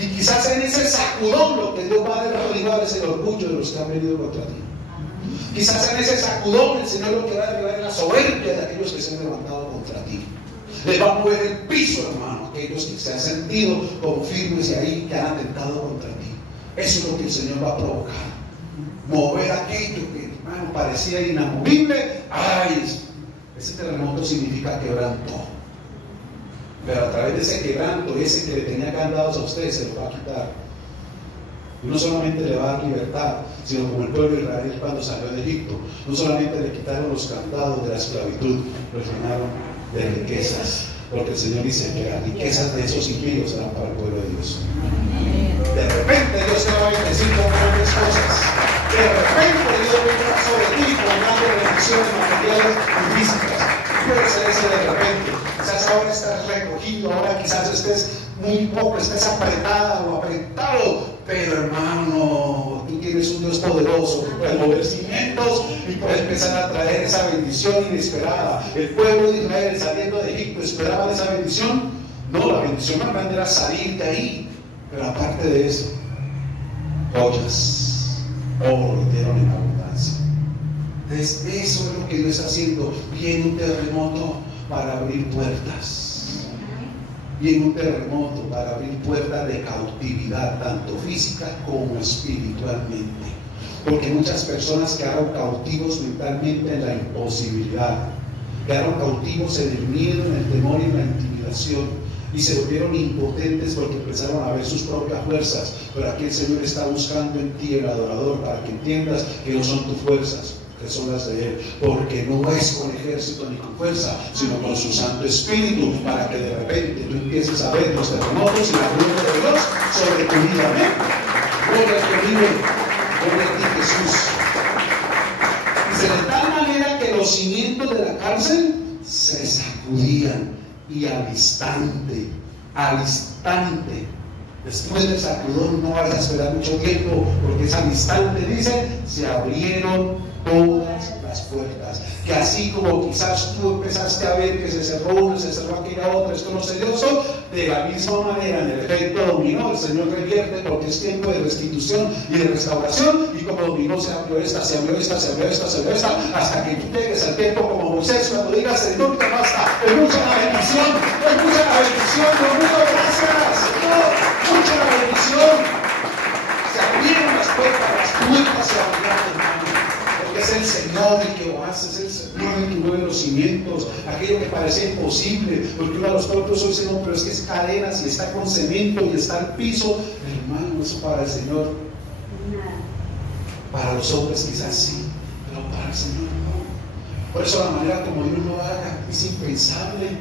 Y quizás en ese sacudón lo que Dios va a derribar es el orgullo de los que han venido contra ti. Quizás en ese sacudón el Señor lo que va a derribar es la soberbia de aquellos que se han levantado contra ti. Les va a mover el piso, hermano, aquellos que se han sentido confirmes y ahí que han atentado contra ti. Eso es lo que el Señor va a provocar. Mover aquello que, hermano, parecía inamovible. ¡Ay! Ese terremoto significa quebranto. Pero a través de ese quebranto, ese que le tenía candados a usted, se lo va a quitar. Y no solamente le va a dar libertad, sino como el pueblo de Israel cuando salió de Egipto. No solamente le quitaron los candados de la esclavitud, lo llenaron de riquezas. Porque el Señor dice que las riquezas de esos impíos serán para el pueblo de Dios. De repente Dios te va a bendecir con grandes cosas. De repente Dios vendrá sobre ti con grandes bendiciones materiales y físicas. Puede ser ese de repente. Quizás ahora estás recogido, ahora quizás estés muy poco, estés apretada o apretado, pero hermano, tú tienes un Dios poderoso que puede mover cimientos y puede empezar a traer esa bendición inesperada. El pueblo de Israel saliendo de Egipto esperaba esa bendición. No, la bendición más grande era salir de ahí, pero aparte de eso, joyas, oro dieron en abundancia. Entonces, eso es lo que Dios está haciendo. Viene un terremoto para abrir puertas. Viene un terremoto para abrir puertas de cautividad, tanto física como espiritualmente. Porque muchas personas quedaron cautivos mentalmente en la imposibilidad. Quedaron cautivos en el miedo, en el temor y en la intimidación. Y se volvieron impotentes porque empezaron a ver sus propias fuerzas. Pero aquí el Señor está buscando en ti, el adorador, para que entiendas que no son tus fuerzas, que son las de Él, porque no es con ejército ni con fuerza, sino con su Santo Espíritu, para que de repente tú empieces a ver los terremotos y la gloria de Dios sobre tu vida. Amén. Gloria a tu vida, gloria a ti, Jesús. Dice, de tal manera que los cimientos de la cárcel se sacudían, y al instante, después del sacudón, no vayas a esperar mucho tiempo, porque es al instante, dice, se abrieron todas las puertas. Que así como quizás tú empezaste a ver que se cerró una, se cerró aquella otra, esto no se dio eso, de la misma manera, en el efecto dominó, el Señor revierte, porque es tiempo de restitución y de restauración, y como dominó, se abrió esta, se abrió esta, se abrió esta, se abrió esta, hasta que tú llegues al tiempo como Moisés, cuando digas, Señor, te basta, es mucha la bendición, es mucha la bendición, Dios mío, gracias, Señor, mucha la bendición. Se abrieron las puertas se abrieron, hermano. Es el Señor el que lo hace, es el Señor el que mueve los cimientos, aquello que parecía imposible, porque uno de los propios hoy dice, no, pero es que es cadenas y está con cemento y está el piso. Hermano, eso para el Señor, para los hombres quizás sí, pero para el Señor no. Por eso la manera como Dios lo haga es impensable.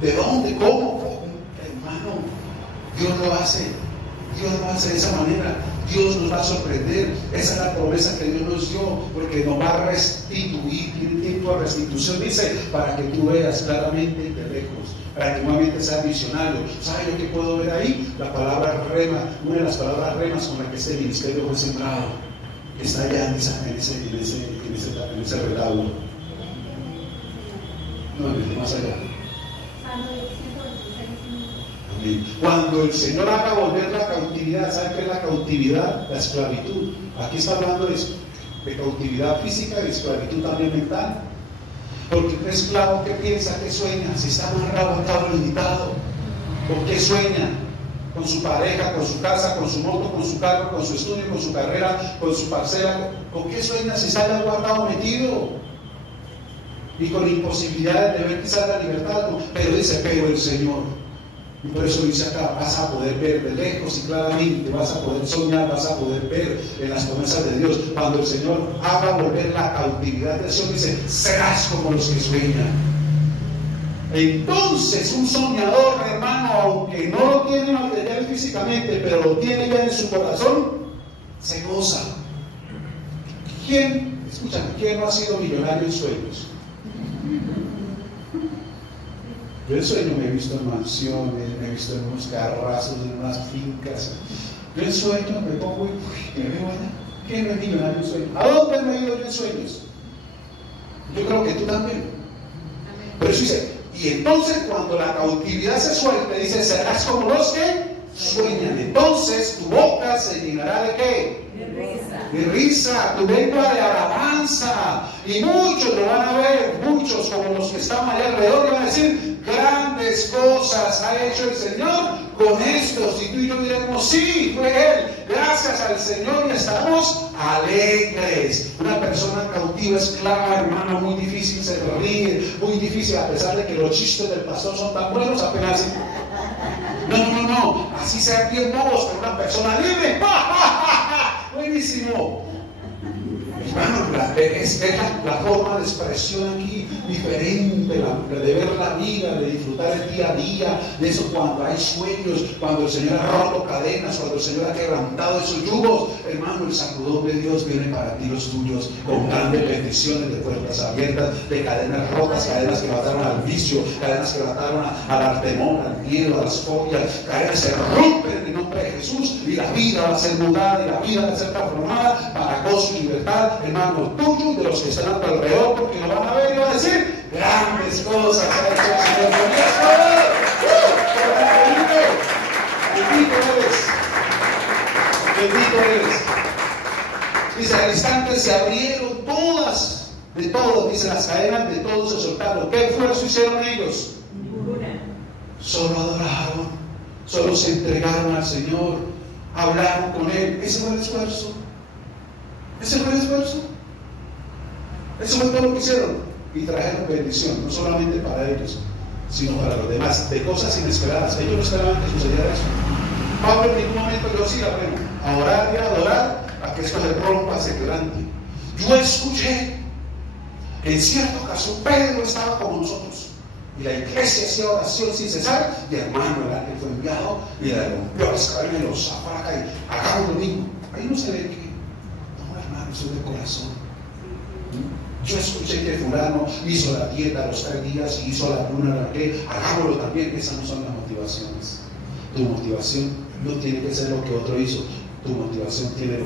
¿De dónde? ¿Cómo? Hermano, Dios lo hace de esa manera. Dios nos va a sorprender. Esa es la promesa que Dios nos dio, porque nos va a restituir. Tiene tiempo de restitución, dice, para que tú veas claramente de lejos, para que nuevamente seas visionario. ¿Sabes lo que puedo ver ahí? La palabra rema, una de las palabras remas con la que este ministerio fue sembrado, que está allá en ese retablo. No, en el de más allá. Amén. Cuando el Señor haga volver la cautividad, ¿saben qué es la cautividad? La esclavitud. Aquí está hablando de cautividad física y de esclavitud también mental. Porque un esclavo que piensa, que sueña, si está amarrado, está limitado. ¿Con qué sueña? Con su pareja, con su casa, con su moto, con su carro, con su estudio, con su carrera, con su parcela. ¿Con qué sueña si está guardado, metido? Y con imposibilidades de ver quizás la libertad. Pero dice, pero el Señor. Y por eso dice acá, vas a poder ver de lejos y claramente, vas a poder soñar, vas a poder ver en las promesas de Dios. Cuando el Señor haga volver la cautividad de Sion, dice, serás como los que sueñan. Entonces un soñador, hermano, aunque no lo tiene material físicamente, pero lo tiene ya en su corazón, se goza. ¿Quién no ha sido millonario en sueños? Yo en sueño me he visto en mansiones, me he visto en unos carrazos, en unas fincas. Yo en sueños me pongo y me veo allá. ¿Quién no es millonario en sueños? ¿A dónde me he ido yo en sueños? Yo creo que tú también. Pero eso dice, y entonces cuando la cautividad se suelte, dice, serás como los que sueñan. Entonces tu boca se llenará ¿de qué? De risa, tu lengua de alabanza. Y muchos lo van a ver, muchos como los que están allá alrededor, van a decir, grandes cosas ha hecho el Señor con estos. Y tú y yo diremos, sí, fue Él. Gracias al Señor y estamos alegres. Una persona cautiva, esclava, hermano, muy difícil se ríe, muy difícil, a pesar de que los chistes del pastor son tan buenos, apenas. No, así sean bien bobos, pero una persona libre. Buenísimo. Hermano, es la forma de expresión aquí diferente, de ver la vida, de disfrutar el día a día, de eso cuando hay sueños, cuando el Señor ha roto cadenas, cuando el Señor ha quebrantado esos yugos. Hermano, el sacudón de Dios viene para ti, los tuyos, con grandes bendiciones de puertas abiertas, de cadenas rotas, cadenas que mataron al vicio, cadenas que mataron al temor, al miedo, a las fobias. Cadenas se rompen en el nombre de Jesús y la vida va a ser mudada y la vida va a ser transformada para gozo y libertad, hermano tuyo y de los que están a tu alrededor, porque lo van a ver y van a decir, grandes cosas ha hecho el Señor con esto. Bendito eres. Dice, al instante se abrieron todas, de todos, dice, las cadenas de todos se soltaron. ¿Qué esfuerzo hicieron ellos? Solo adoraron, solo se entregaron al Señor, hablaron con Él. Ese fue el esfuerzo. Ese fue el esfuerzo. Eso fue todo lo que hicieron. Y trajeron bendición, no solamente para ellos, sino para los demás, de cosas inesperadas. Ellos no esperaban que sucediera eso. Pablo en ningún momento yo sí, bueno, a orar y a adorar, a que esto se rompa, se quebrante. Yo escuché que en cierta ocasión Pedro estaba como nosotros. Y la iglesia hacía oración sin cesar, y hermano, el ángel fue enviado, y le rompió las cadenas y los sacó a la calle. Hagamos lo mismo. Ahí no se ve que, no, hermano, eso es de corazón. Yo escuché que fulano hizo la dieta los 3 días y hizo la luna, hagámoslo también. Esas no son las motivaciones. Tu motivación no tiene que ser lo que otro hizo. Tu motivación tiene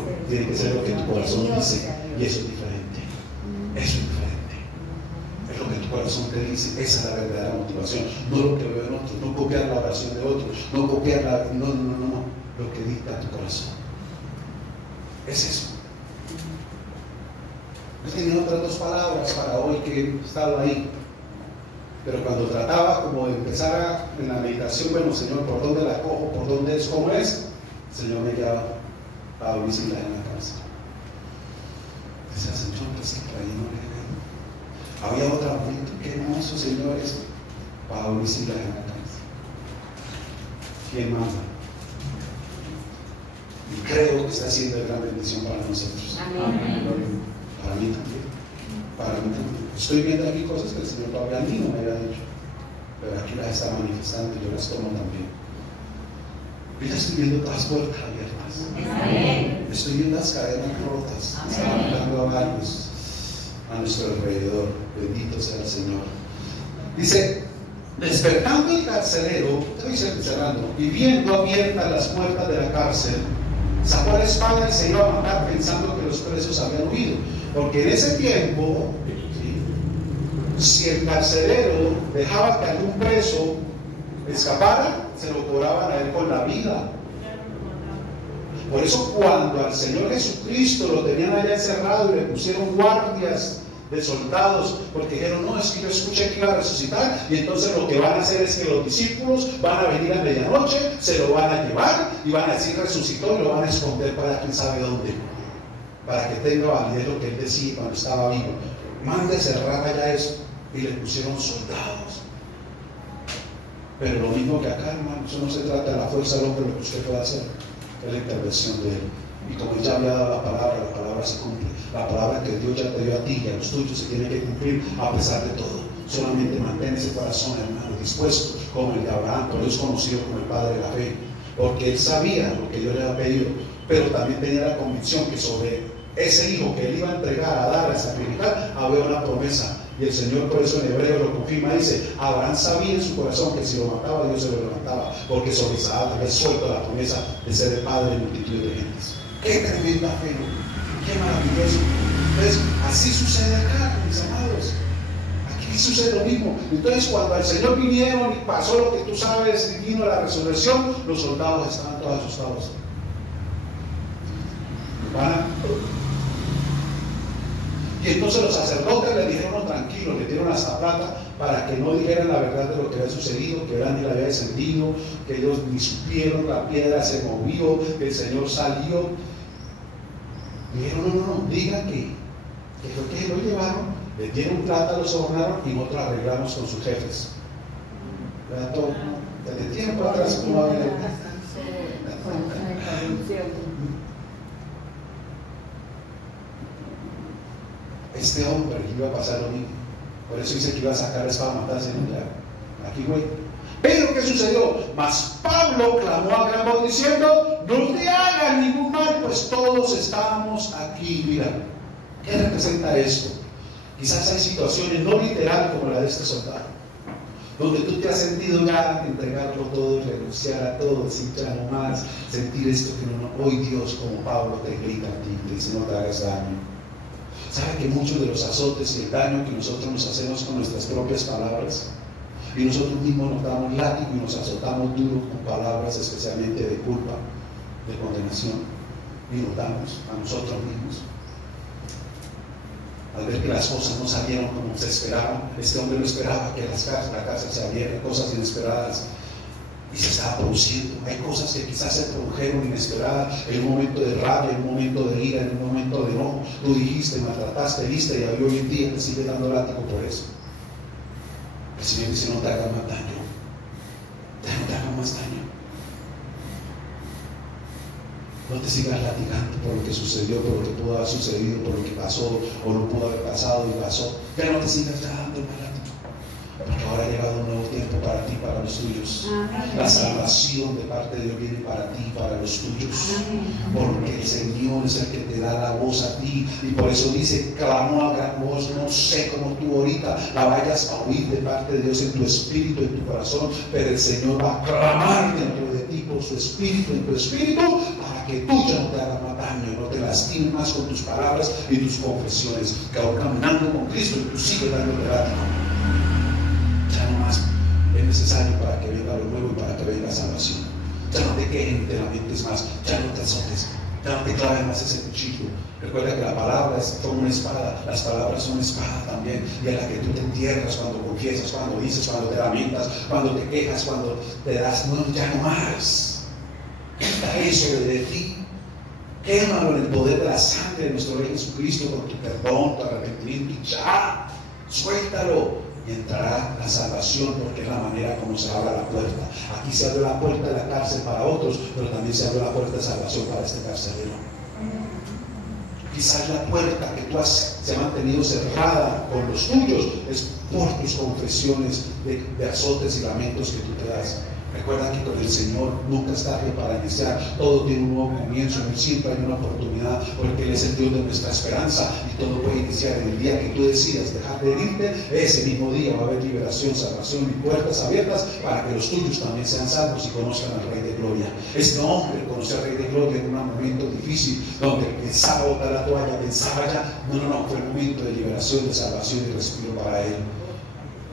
que ser lo que tu corazón dice. Y eso es diferente. Eso es diferente. Es lo que tu corazón te dice. Esa es la verdadera motivación. No lo que veo en otros. No copiar la oración de otros. No copiar no. Lo que dicta tu corazón. Es eso. Yo tenía otras 2 palabras para hoy que he estado ahí. Pero cuando trataba como de empezar en la meditación, bueno, Señor, ¿por dónde la cojo? ¿Por dónde es? ¿Cómo es? El Señor me lleva a visitar en la casa. Decía, Señor, pues que traí no le había otro momento, qué hermoso, señores, para visitar en la casa. ¿Quién manda? Y creo que está siendo de gran bendición para nosotros. Amén. Para mí también. Para mí también. Estoy viendo aquí cosas que el Señor todavía a mí no me había dicho, pero aquí las está manifestando y yo las tomo también. Yo ya estoy viendo todas las puertas abiertas. Amén. Estoy viendo las cadenas rotas. Están dando varios a nuestro alrededor. Bendito sea el Señor. Dice, despertando el carcelero, estoy cerrando, y viendo abiertas las puertas de la cárcel, sacó la espada y se iba a matar pensando que los presos habían huido. Porque en ese tiempo, si el carcelero dejaba que algún preso escapara, se lo cobraban a él con la vida. Por eso cuando al Señor Jesucristo lo tenían allá encerrado y le pusieron guardias de soldados, porque dijeron, no, es que yo escuché que iba a resucitar, y entonces lo que van a hacer es que los discípulos van a venir a medianoche, se lo van a llevar y van a decir resucitó y lo van a esconder para quién sabe dónde, para que tenga validez lo que él decía cuando estaba vivo. Mande cerrar allá eso, y le pusieron soldados. Pero lo mismo que acá, hermano, eso no se trata de la fuerza del hombre, lo que usted puede hacer es la intervención de él. Y como él ya había dado la palabra se cumple. La palabra que Dios ya te dio a ti y a los tuyos se tiene que cumplir a pesar de todo. Solamente mantén ese corazón, hermano, dispuesto, como el de Abraham, por Dios conocido como el padre de la fe, porque él sabía lo que Dios le había pedido, pero también tenía la convicción que sobre ese hijo que él iba a entregar, a dar, a sacrificar, había una promesa. Y el Señor por eso en Hebreo lo confirma, dice, Abraham sabía en su corazón que si lo mataba, Dios se lo levantaba, porque sobre Isaac había suelto la promesa de ser el padre de multitud de gentes. ¡Qué tremenda fe! ¡Qué maravilloso! Entonces, así sucede acá, mis amados. Aquí sucede lo mismo. Entonces, cuando al Señor vinieron y pasó lo que tú sabes, y vino la resurrección, los soldados estaban todos asustados. Y entonces los sacerdotes le dijeron, no, tranquilo, le dieron hasta plata para que no dijeran la verdad de lo que había sucedido, que Abraham le había descendido, que ellos ni supieron, la piedra se movió, que el Señor salió. Y dijeron, no, digan que fue que lo llevaron, le dieron plata, lo sobornaron y nosotros arreglamos con sus jefes. ¿Verdad? Todo, desde tiempo atrás, ¿cómo va a venir? Este hombre iba a pasar lo mismo. Por eso dice que iba a sacar la espada a matarse. Aquí, güey. Pero ¿qué sucedió? Mas Pablo clamó a gran voz diciendo, no te hagan ningún mal, pues todos estamos aquí. Mira, ¿qué representa esto? Quizás hay situaciones no literales como la de este soldado, donde tú te has sentido ya entregarlo todo, renunciar a todo, decir ya no más, sentir esto que no. Hoy Dios, como Pablo, te grita a ti, te dice no te hagas daño. ¿Sabe que muchos de los azotes y el daño que nosotros nos hacemos con nuestras propias palabras, y nosotros mismos nos damos látigo y nos azotamos duro con palabras especialmente de culpa, de condenación, y nos damos a nosotros mismos? Al ver que las cosas no salieron como se esperaba, este hombre no esperaba que la cárcel se abriera, cosas inesperadas, y se estaba produciendo. Hay cosas que quizás se produjeron inesperadas, en un momento de rabia, en un momento de ira, en un momento de enojo. Tú dijiste, maltrataste, diste, y hoy en día te sigue dando látigo por eso. El Señor dice, no te hagas más daño, no te hagas más daño. No te sigas latigando por lo que sucedió, por lo que pudo haber sucedido, por lo que pasó o no pudo haber pasado y pasó. Ya no te sigas dando más látigo, porque ahora ha llegado un nuevo tiempo para ti, para los tuyos. Amén. La salvación de parte de Dios viene para ti, para los tuyos. Amén. Porque el Señor es el que te da la voz a ti, y por eso dice, clamó a gran voz. No sé cómo tú ahorita la vayas a oír de parte de Dios en tu espíritu, en tu corazón, pero el Señor va a clamar dentro de ti por su espíritu, en tu espíritu, para que tú ya no te hagas más daño, no te lastimes más con tus palabras y tus confesiones, que ahora caminando con Cristo y tú sigues dándote látigo. Ya no más es necesario para que venga lo nuevo y para que venga salvación. Ya no te quejen, te lamentes más, ya no te azotes, ya no te claves más ese cuchillo. Recuerda que la palabra es como una espada, las palabras son una espada también, y en la que tú te entierras cuando confiesas, cuando dices, cuando te lamentas, cuando te quejas, cuando te das, no, ya no más. Quita eso de ti. Quémalo en el poder de la sangre de nuestro Rey Jesucristo, con tu perdón, tu arrepentimiento, y ya, suéltalo. Y entrará la salvación, porque es la manera como se abre la puerta. Aquí se abre la puerta de la cárcel para otros, pero también se abre la puerta de salvación para este carcelero. Quizás la puerta que tú se ha mantenido cerrada con los tuyos es por tus confesiones de azotes y lamentos que tú te das. Recuerda que con el Señor nunca es tarde para iniciar, todo tiene un nuevo comienzo, siempre hay una oportunidad, porque Él es el Dios de nuestra esperanza y todo puede iniciar en el día que tú decidas dejar de herirte. Ese mismo día va a haber liberación, salvación y puertas abiertas para que los tuyos también sean salvos y conozcan al Rey de Gloria. Este hombre conoció al Rey de Gloria en un momento difícil, donde pensaba botar la toalla, pensaba ya, no, fue un momento de liberación, de salvación y respiro para él.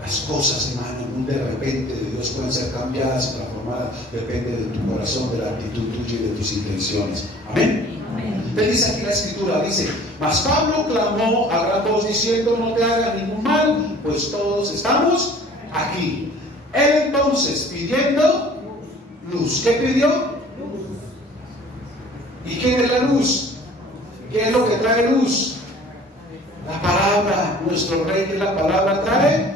Las cosas, hermano, muy de repente de Dios pueden ser cambiadas y transformadas, depende de tu corazón, de la actitud tuya y de tus intenciones. Amén. Te dice aquí la escritura, dice: mas Pablo clamó a gran voz diciendo: no te hagas ningún mal, pues todos estamos aquí. Él entonces pidiendo luz. ¿Qué pidió? ¿Y qué es la luz? ¿Qué es lo que trae luz? La palabra. Nuestro Rey, que la palabra trae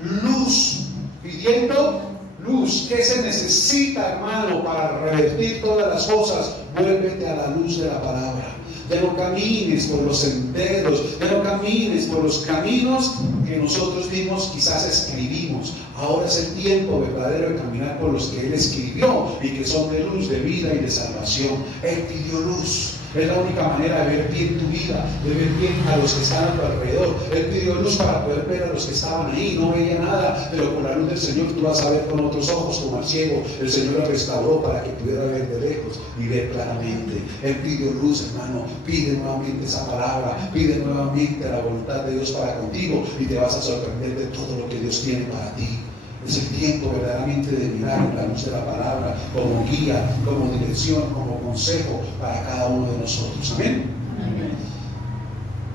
luz, pidiendo luz. ¿Qué se necesita, hermano, para revertir todas las cosas? Vuélvete a la luz de la palabra. Ya no camines por los senderos, ya no camines por los caminos que nosotros mismos quizás escribimos. Ahora es el tiempo verdadero de caminar por los que Él escribió y que son de luz, de vida y de salvación. Él pidió luz. Es la única manera de ver bien tu vida, de ver bien a los que están a tu alrededor. Él pidió luz para poder ver a los que estaban ahí. No veía nada, pero con la luz del Señor tú vas a ver con otros ojos, como al ciego. El Señor lo restauró para que pudiera ver de lejos y ver claramente. Él pidió luz, hermano. Pide nuevamente esa palabra, pide nuevamente la voluntad de Dios para contigo y te vas a sorprender de todo lo que Dios tiene para ti. Es el tiempo verdaderamente de mirar en la luz de la palabra como guía, como dirección, como consejo para cada uno de nosotros. Amén. Amén.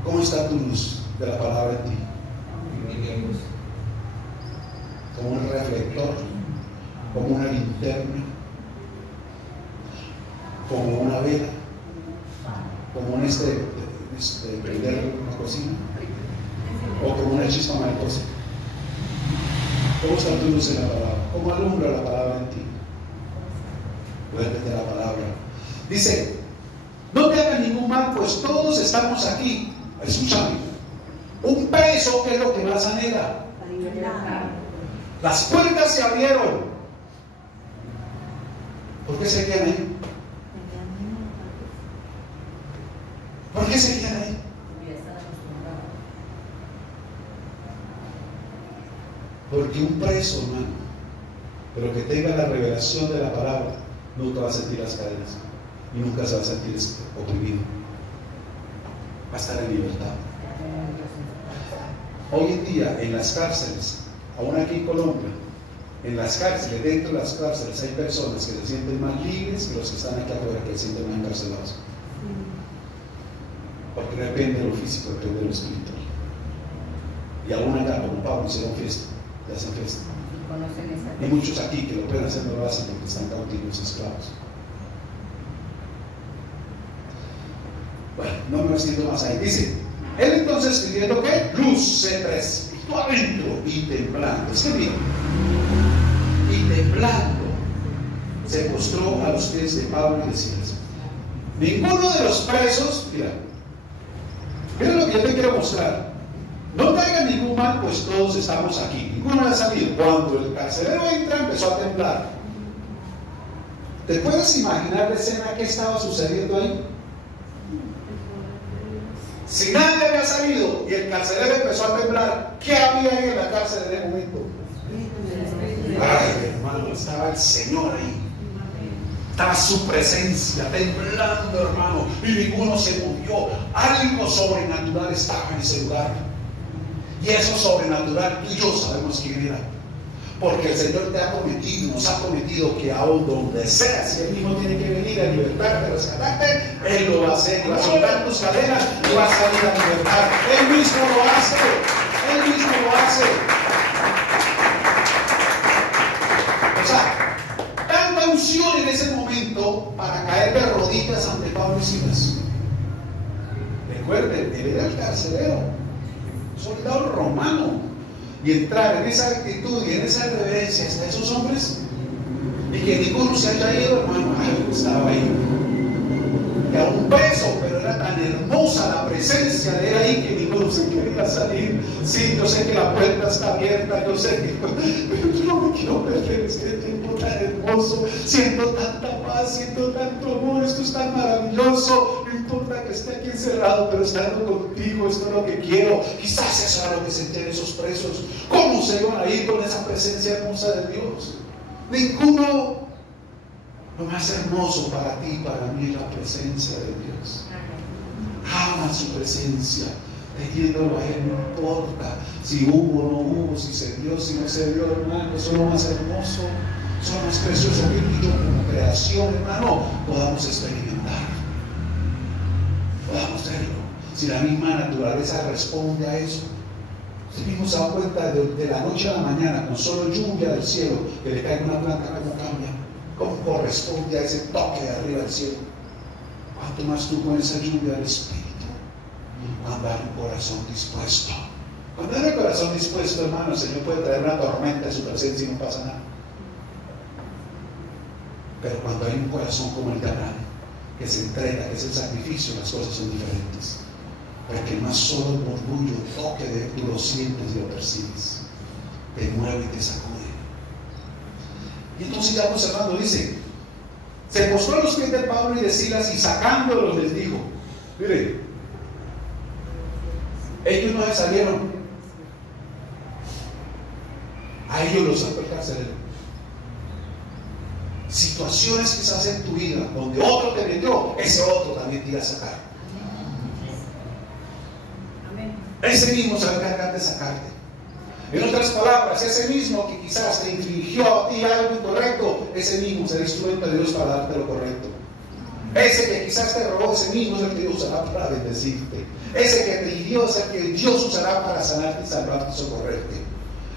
¿Cómo está tu luz de la palabra en ti? Como un reflector, como una linterna, como una vela, como un prender una cocina, o como una chispa mariposa. ¿Cómo está tu luz en la palabra? ¿Cómo alumbra la palabra en ti? Vuélvete a la palabra. Dice: no te hagas ningún mal, pues todos estamos aquí. Escúchame. Un preso, ¿qué es lo que más anhela? Las puertas se abrieron. ¿Por qué se quedan ahí? ¿Por qué se quedan ahí? Porque un preso, hermano, pero que tenga la revelación de la palabra, nunca va a sentir las cadenas y nunca se va a sentir oprimido. Va a estar en libertad. Hoy en día, en las cárceles, aún aquí en Colombia, en las cárceles, dentro de las cárceles, hay personas que se sienten más libres que los que están aquí afuera, que se sienten más encarcelados. Porque no depende de lo físico, depende de lo espiritual. Y aún acá, como Pablo, hicieron fiesta. Ya hacen fiesta. Y muchos aquí que lo pueden hacer no lo hacen porque están cautivos, esclavos. Bueno, no me extiendo más ahí. Dice: él entonces pidiendo que luz se precipitó adentro y temblando. Es que bien. Y temblando se postró a los pies de Pablo y decía: ninguno de los presos, mira lo que yo te quiero mostrar. No te hagan ningún mal, pues todos estamos aquí. Ninguno ha salido. Cuando el carcelero entra, empezó a temblar. ¿Te puedes imaginar la escena que estaba sucediendo ahí? Si nadie había salido y el carcelero empezó a temblar, ¿qué había ahí en la cárcel en ese momento? Ay, hermano, estaba el Señor ahí. Estaba su presencia temblando, hermano, y ninguno se movió. Algo sobrenatural estaba en ese lugar. Y eso sobrenatural, tú y yo sabemos quién era. Porque el Señor te ha prometido, nos ha prometido que aún donde sea, si Él mismo tiene que venir a libertarte, a rescatarte, Él lo va a hacer. Va a soltar tus cadenas y va a salir a libertad. Él mismo lo hace. Él mismo lo hace. O sea, tanta unción en ese momento para caer de rodillas ante Pablo y Silas. Recuerden, él era el carcelero, soldado romano. Y entrar en esa actitud y en esa reverencia hasta esos hombres, y que ninguno se haya ido, hermano. Ay, estaba ahí, que era un preso, pero era tan hermosa la presencia de Él ahí que ninguno se quería salir. Sí, yo sé que la puerta está abierta, yo sé que, pero yo no me quiero perder este tiempo tan hermoso. Siento tanta paz, siento tanto amor, esto es tan maravilloso. No importa que esté aquí encerrado, pero estando contigo, esto es lo que quiero. Quizás eso era lo que sentían esos presos. ¿Cómo se iban a ir con esa presencia hermosa de Dios? Ninguno. Lo más hermoso para ti y para mí es la presencia de Dios. Ama su presencia, teniéndolo a Él, no importa si hubo o no hubo, si se dio, si no se dio, hermano. Eso es lo más hermoso, eso es lo más precioso que yo como creación, hermano, podamos experimentar, podamos verlo. Si la misma naturaleza responde a eso. Si mismo se da cuenta de la noche a la mañana, con solo lluvia del cielo, que le cae una planta, cómo cambia, cómo corresponde a ese toque de arriba del cielo. ¿Cuánto más tú con esa lluvia del Espíritu? Cuando hay un corazón dispuesto. Cuando hay un corazón dispuesto, hermano, el Señor puede traer una tormenta en su presencia y no pasa nada. Pero cuando hay un corazón como el de Abraham, que se entrega, que es el sacrificio, las cosas son diferentes. Porque más solo el orgullo, el toque de tú lo sientes y lo percibes, te mueve y te sacude. Y entonces ya observando, dice, se postró a los pies de Pablo y de Silas y sacándolos les dijo, mire, ellos no se salieron, a ellos los sacó el carcelero. Situaciones quizás en tu vida donde otro te metió, ese otro también te iba a sacar. Ese mismo se va a encargar de sacarte. En otras palabras, ese mismo que quizás te infligió a ti algo incorrecto, ese mismo será instrumento de Dios para darte lo correcto. Ese que quizás te robó, ese mismo es el que Dios usará para bendecirte. Ese que te hirió es el que Dios usará para sanarte y salvarte y socorrerte.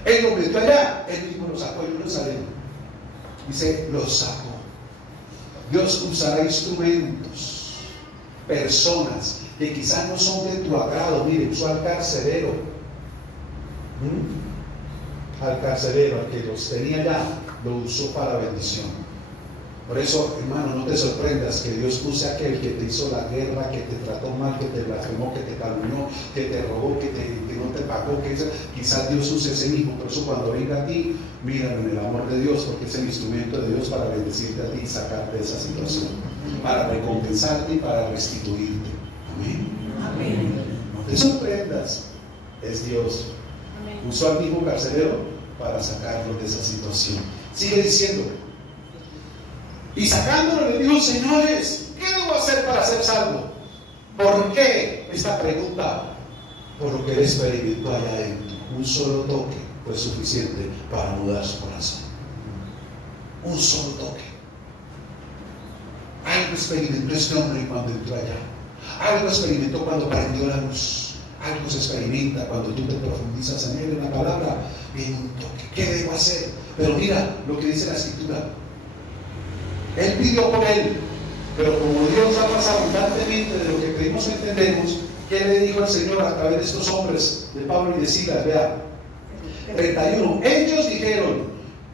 Él lo metió allá, él mismo lo sacó en Jerusalén. Dice, lo sacó. Dios usará instrumentos, personas que quizás no son de tu agrado. Mire, usó al carcelero. Al carcelero, al que los tenía ya, lo usó para bendición. Por eso, hermano, no te sorprendas que Dios use a aquel que te hizo la guerra, que te trató mal, que te blasfemó, que te calumnió, que te robó, que no te pagó, quizás Dios use ese mismo. Por eso cuando venga a ti, míralo en el amor de Dios, porque es el instrumento de Dios para bendecirte a ti y sacarte de esa situación, para recompensarte y para restituirte. Amén. Amén. No te sorprendas, es Dios. Amén. Usó al mismo carcelero para sacarlo de esa situación. Sigue diciendo, y sacándolo le dijo, señores, ¿qué debo hacer para ser salvo? ¿Por qué esta pregunta? Por lo que él experimentó allá adentro. Un solo toque fue suficiente para mudar su corazón. Un solo toque. Algo experimentó este hombre cuando entró allá. Algo experimentó cuando prendió la luz. Algo se experimenta cuando tú te profundizas en él, en la palabra, en un toque. ¿Qué debo hacer? Pero mira lo que dice la Escritura. Él pidió por él, pero como Dios da más abundantemente de lo que pedimos o entendemos, ¿qué le dijo el Señor a través de estos hombres, de Pablo y de Silas? Vea, 31. Ellos dijeron,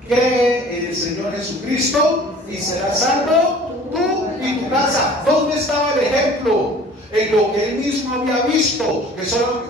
cree en el Señor Jesucristo y serás salvo tú y tu casa. ¿Dónde estaba el ejemplo? En lo que él mismo había visto, que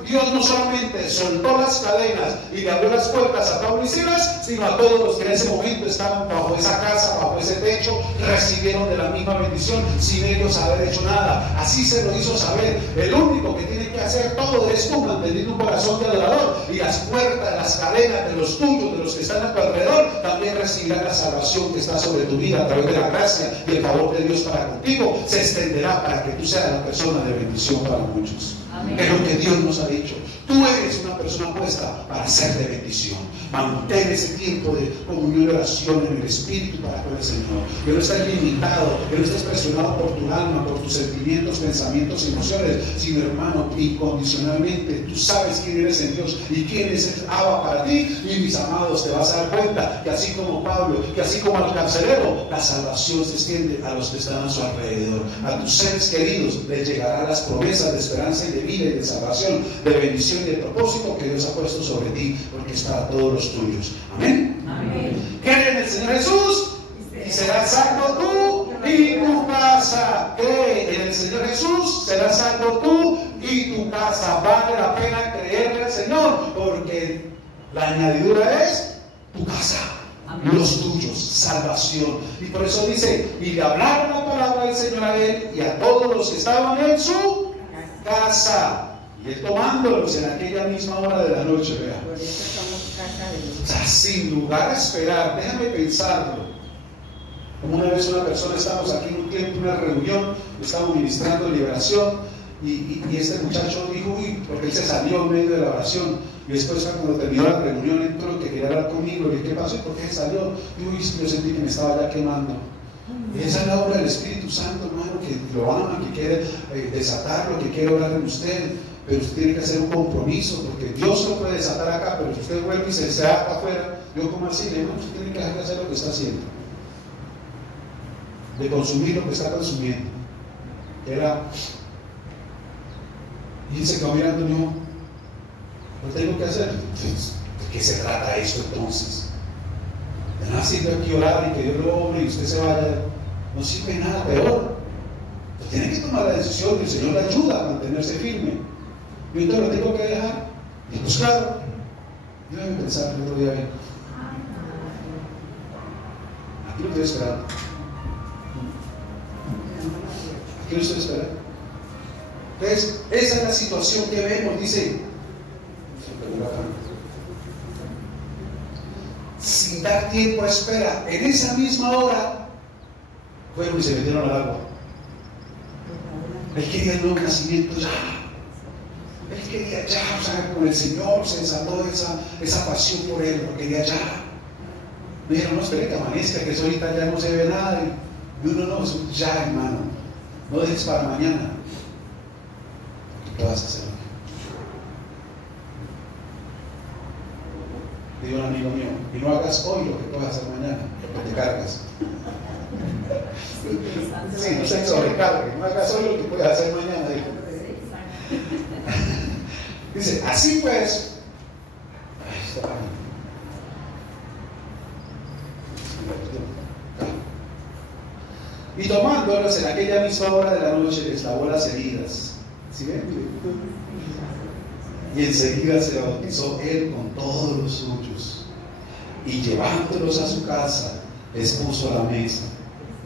Dios no solamente soltó las cadenas y le abrió las puertas a Pablo y Silas, sino a todos los que en ese momento estaban bajo esa casa, bajo ese techo, recibieron de la misma bendición sin ellos haber hecho nada. Así se lo hizo saber. El único que tiene que hacer todo es tú, manteniendo un corazón de adorador, y las puertas, las cadenas de los tuyos, de los que están a tu alrededor, también recibirán la salvación que está sobre tu vida a través de la gracia y el favor de Dios para contigo. Se extenderá para que tú seas la persona de bendición para muchos. Amén. Es lo que Dios nos ha dicho. Tú eres una persona puesta para ser de bendición. Mantén ese tiempo de comunión y oración en el Espíritu para con el Señor. Que no estés limitado, que no estés presionado por tu alma, por tus sentimientos, pensamientos, emociones, sino, hermano, incondicionalmente tú sabes quién eres en Dios y quién es el Abba para ti. Y mis amados, te vas a dar cuenta que así como Pablo, que así como al carcelero, la salvación se extiende a los que están a su alrededor. A tus seres queridos les llegarán las promesas de esperanza y de vida y de salvación, de bendición y de propósito que Dios ha puesto sobre ti, porque es para todos los tuyos. Amén. Amén. Cree en el Señor Jesús y serás salvo tú y tu casa. Cree en el Señor Jesús, serás salvo tú y tu casa. Vale la pena creerle al Señor, porque la añadidura es tu casa, los tuyos, salvación. Y por eso dice, y le hablaron la palabra del Señor a él y a todos los que estaban en su casa. Y él tomándolos en aquella misma hora de la noche, vea. Por eso somos casa de Dios. O sea, sin lugar a esperar, déjame pensarlo. Como una vez una persona, estábamos aquí en un tiempo, una reunión, estábamos ministrando liberación, y este muchacho dijo, uy, porque él se salió en medio de la oración, y después cuando terminó la reunión entró que quería hablar conmigo, le dije, ¿qué pasó? ¿Y por qué se salió? Y uy, yo sentí que me estaba ya quemando. Y esa es la obra del Espíritu Santo, hermano, que lo ama, que quiere desatarlo, que quiere orar en usted. Pero usted tiene que hacer un compromiso, porque Dios lo puede desatar acá, pero si usted vuelve y se ata afuera, yo como así, le digo, usted tiene que dejar de hacer lo que está haciendo, de consumir lo que está consumiendo. Y él se quedó mirando y dijo, ¿lo tengo que hacer? ¿De qué se trata esto entonces? De nada sirve aquí orar y que Dios lo obre y usted se vaya, no sirve nada, peor. Pero tiene que tomar la decisión y el Señor le ayuda a mantenerse firme. Yo entonces lo tengo que dejar. Y pues claro, yo debo pensar el otro día bien. Aquí lo estoy esperando. Aquí lo estoy esperando. Entonces, esa es la situación que vemos, dice. Sin dar tiempo a espera, en esa misma hora, fueron y se metieron al agua. Él quería el nuevo nacimiento ya. Él quería ya, o sea, con el Señor se desató esa pasión por Él, lo quería ya. Me dijeron, no, espere que amanezca, que eso ahorita ya no se ve nada. Y uno, no, eso ya, hermano. No dejes para mañana. ¿Qué vas a hacer? Digo un amigo mío, y no hagas hoy lo que puedas hacer mañana, porque te cargas. Sí, no se sobrecargue, no hagas hoy lo que puedas hacer mañana. Dijo. Dice, así pues, y tomándolos en aquella misma hora de la noche les lavó las heridas. ¿Sí ven? Y enseguida se bautizó él con todos los suyos, y llevándolos a su casa les puso a la mesa,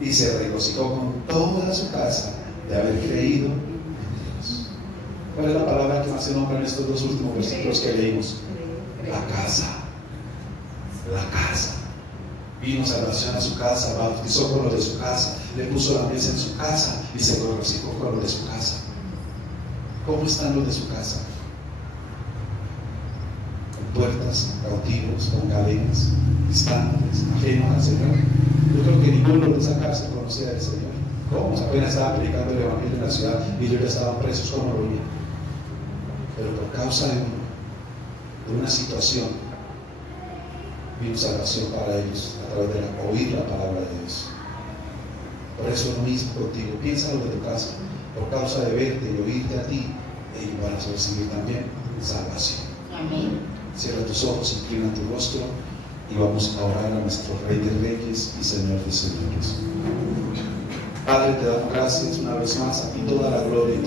y se regocijó con toda su casa de haber creído en Dios. ¿Cuál es la palabra que más se nombra en estos dos últimos versículos que leímos? La casa. La casa. Vino salvación a su casa, bautizó con los de su casa, le puso la mesa en su casa y se regocijó con los de su casa. ¿Cómo están los de su casa? Con puertas, cautivos, con cadenas, distantes, ajenos al Señor. Yo creo que ninguno de esa cárcel conocía al Señor. ¿Cómo? Apenas estaban predicando el Evangelio en la ciudad y ellos ya estaban presos, como lo veían. Pero por causa de una situación, vino salvación para ellos a través de oír la palabra de Dios. Por eso es lo mismo contigo. Piénsalo de tu casa. Por causa de verte y oírte a ti, ellos van a recibir también salvación. Amén. Cierra tus ojos, inclina tu rostro y vamos a orar a nuestro Rey de Reyes y Señor de Señores. Padre, te damos gracias una vez más, a ti toda la gloria.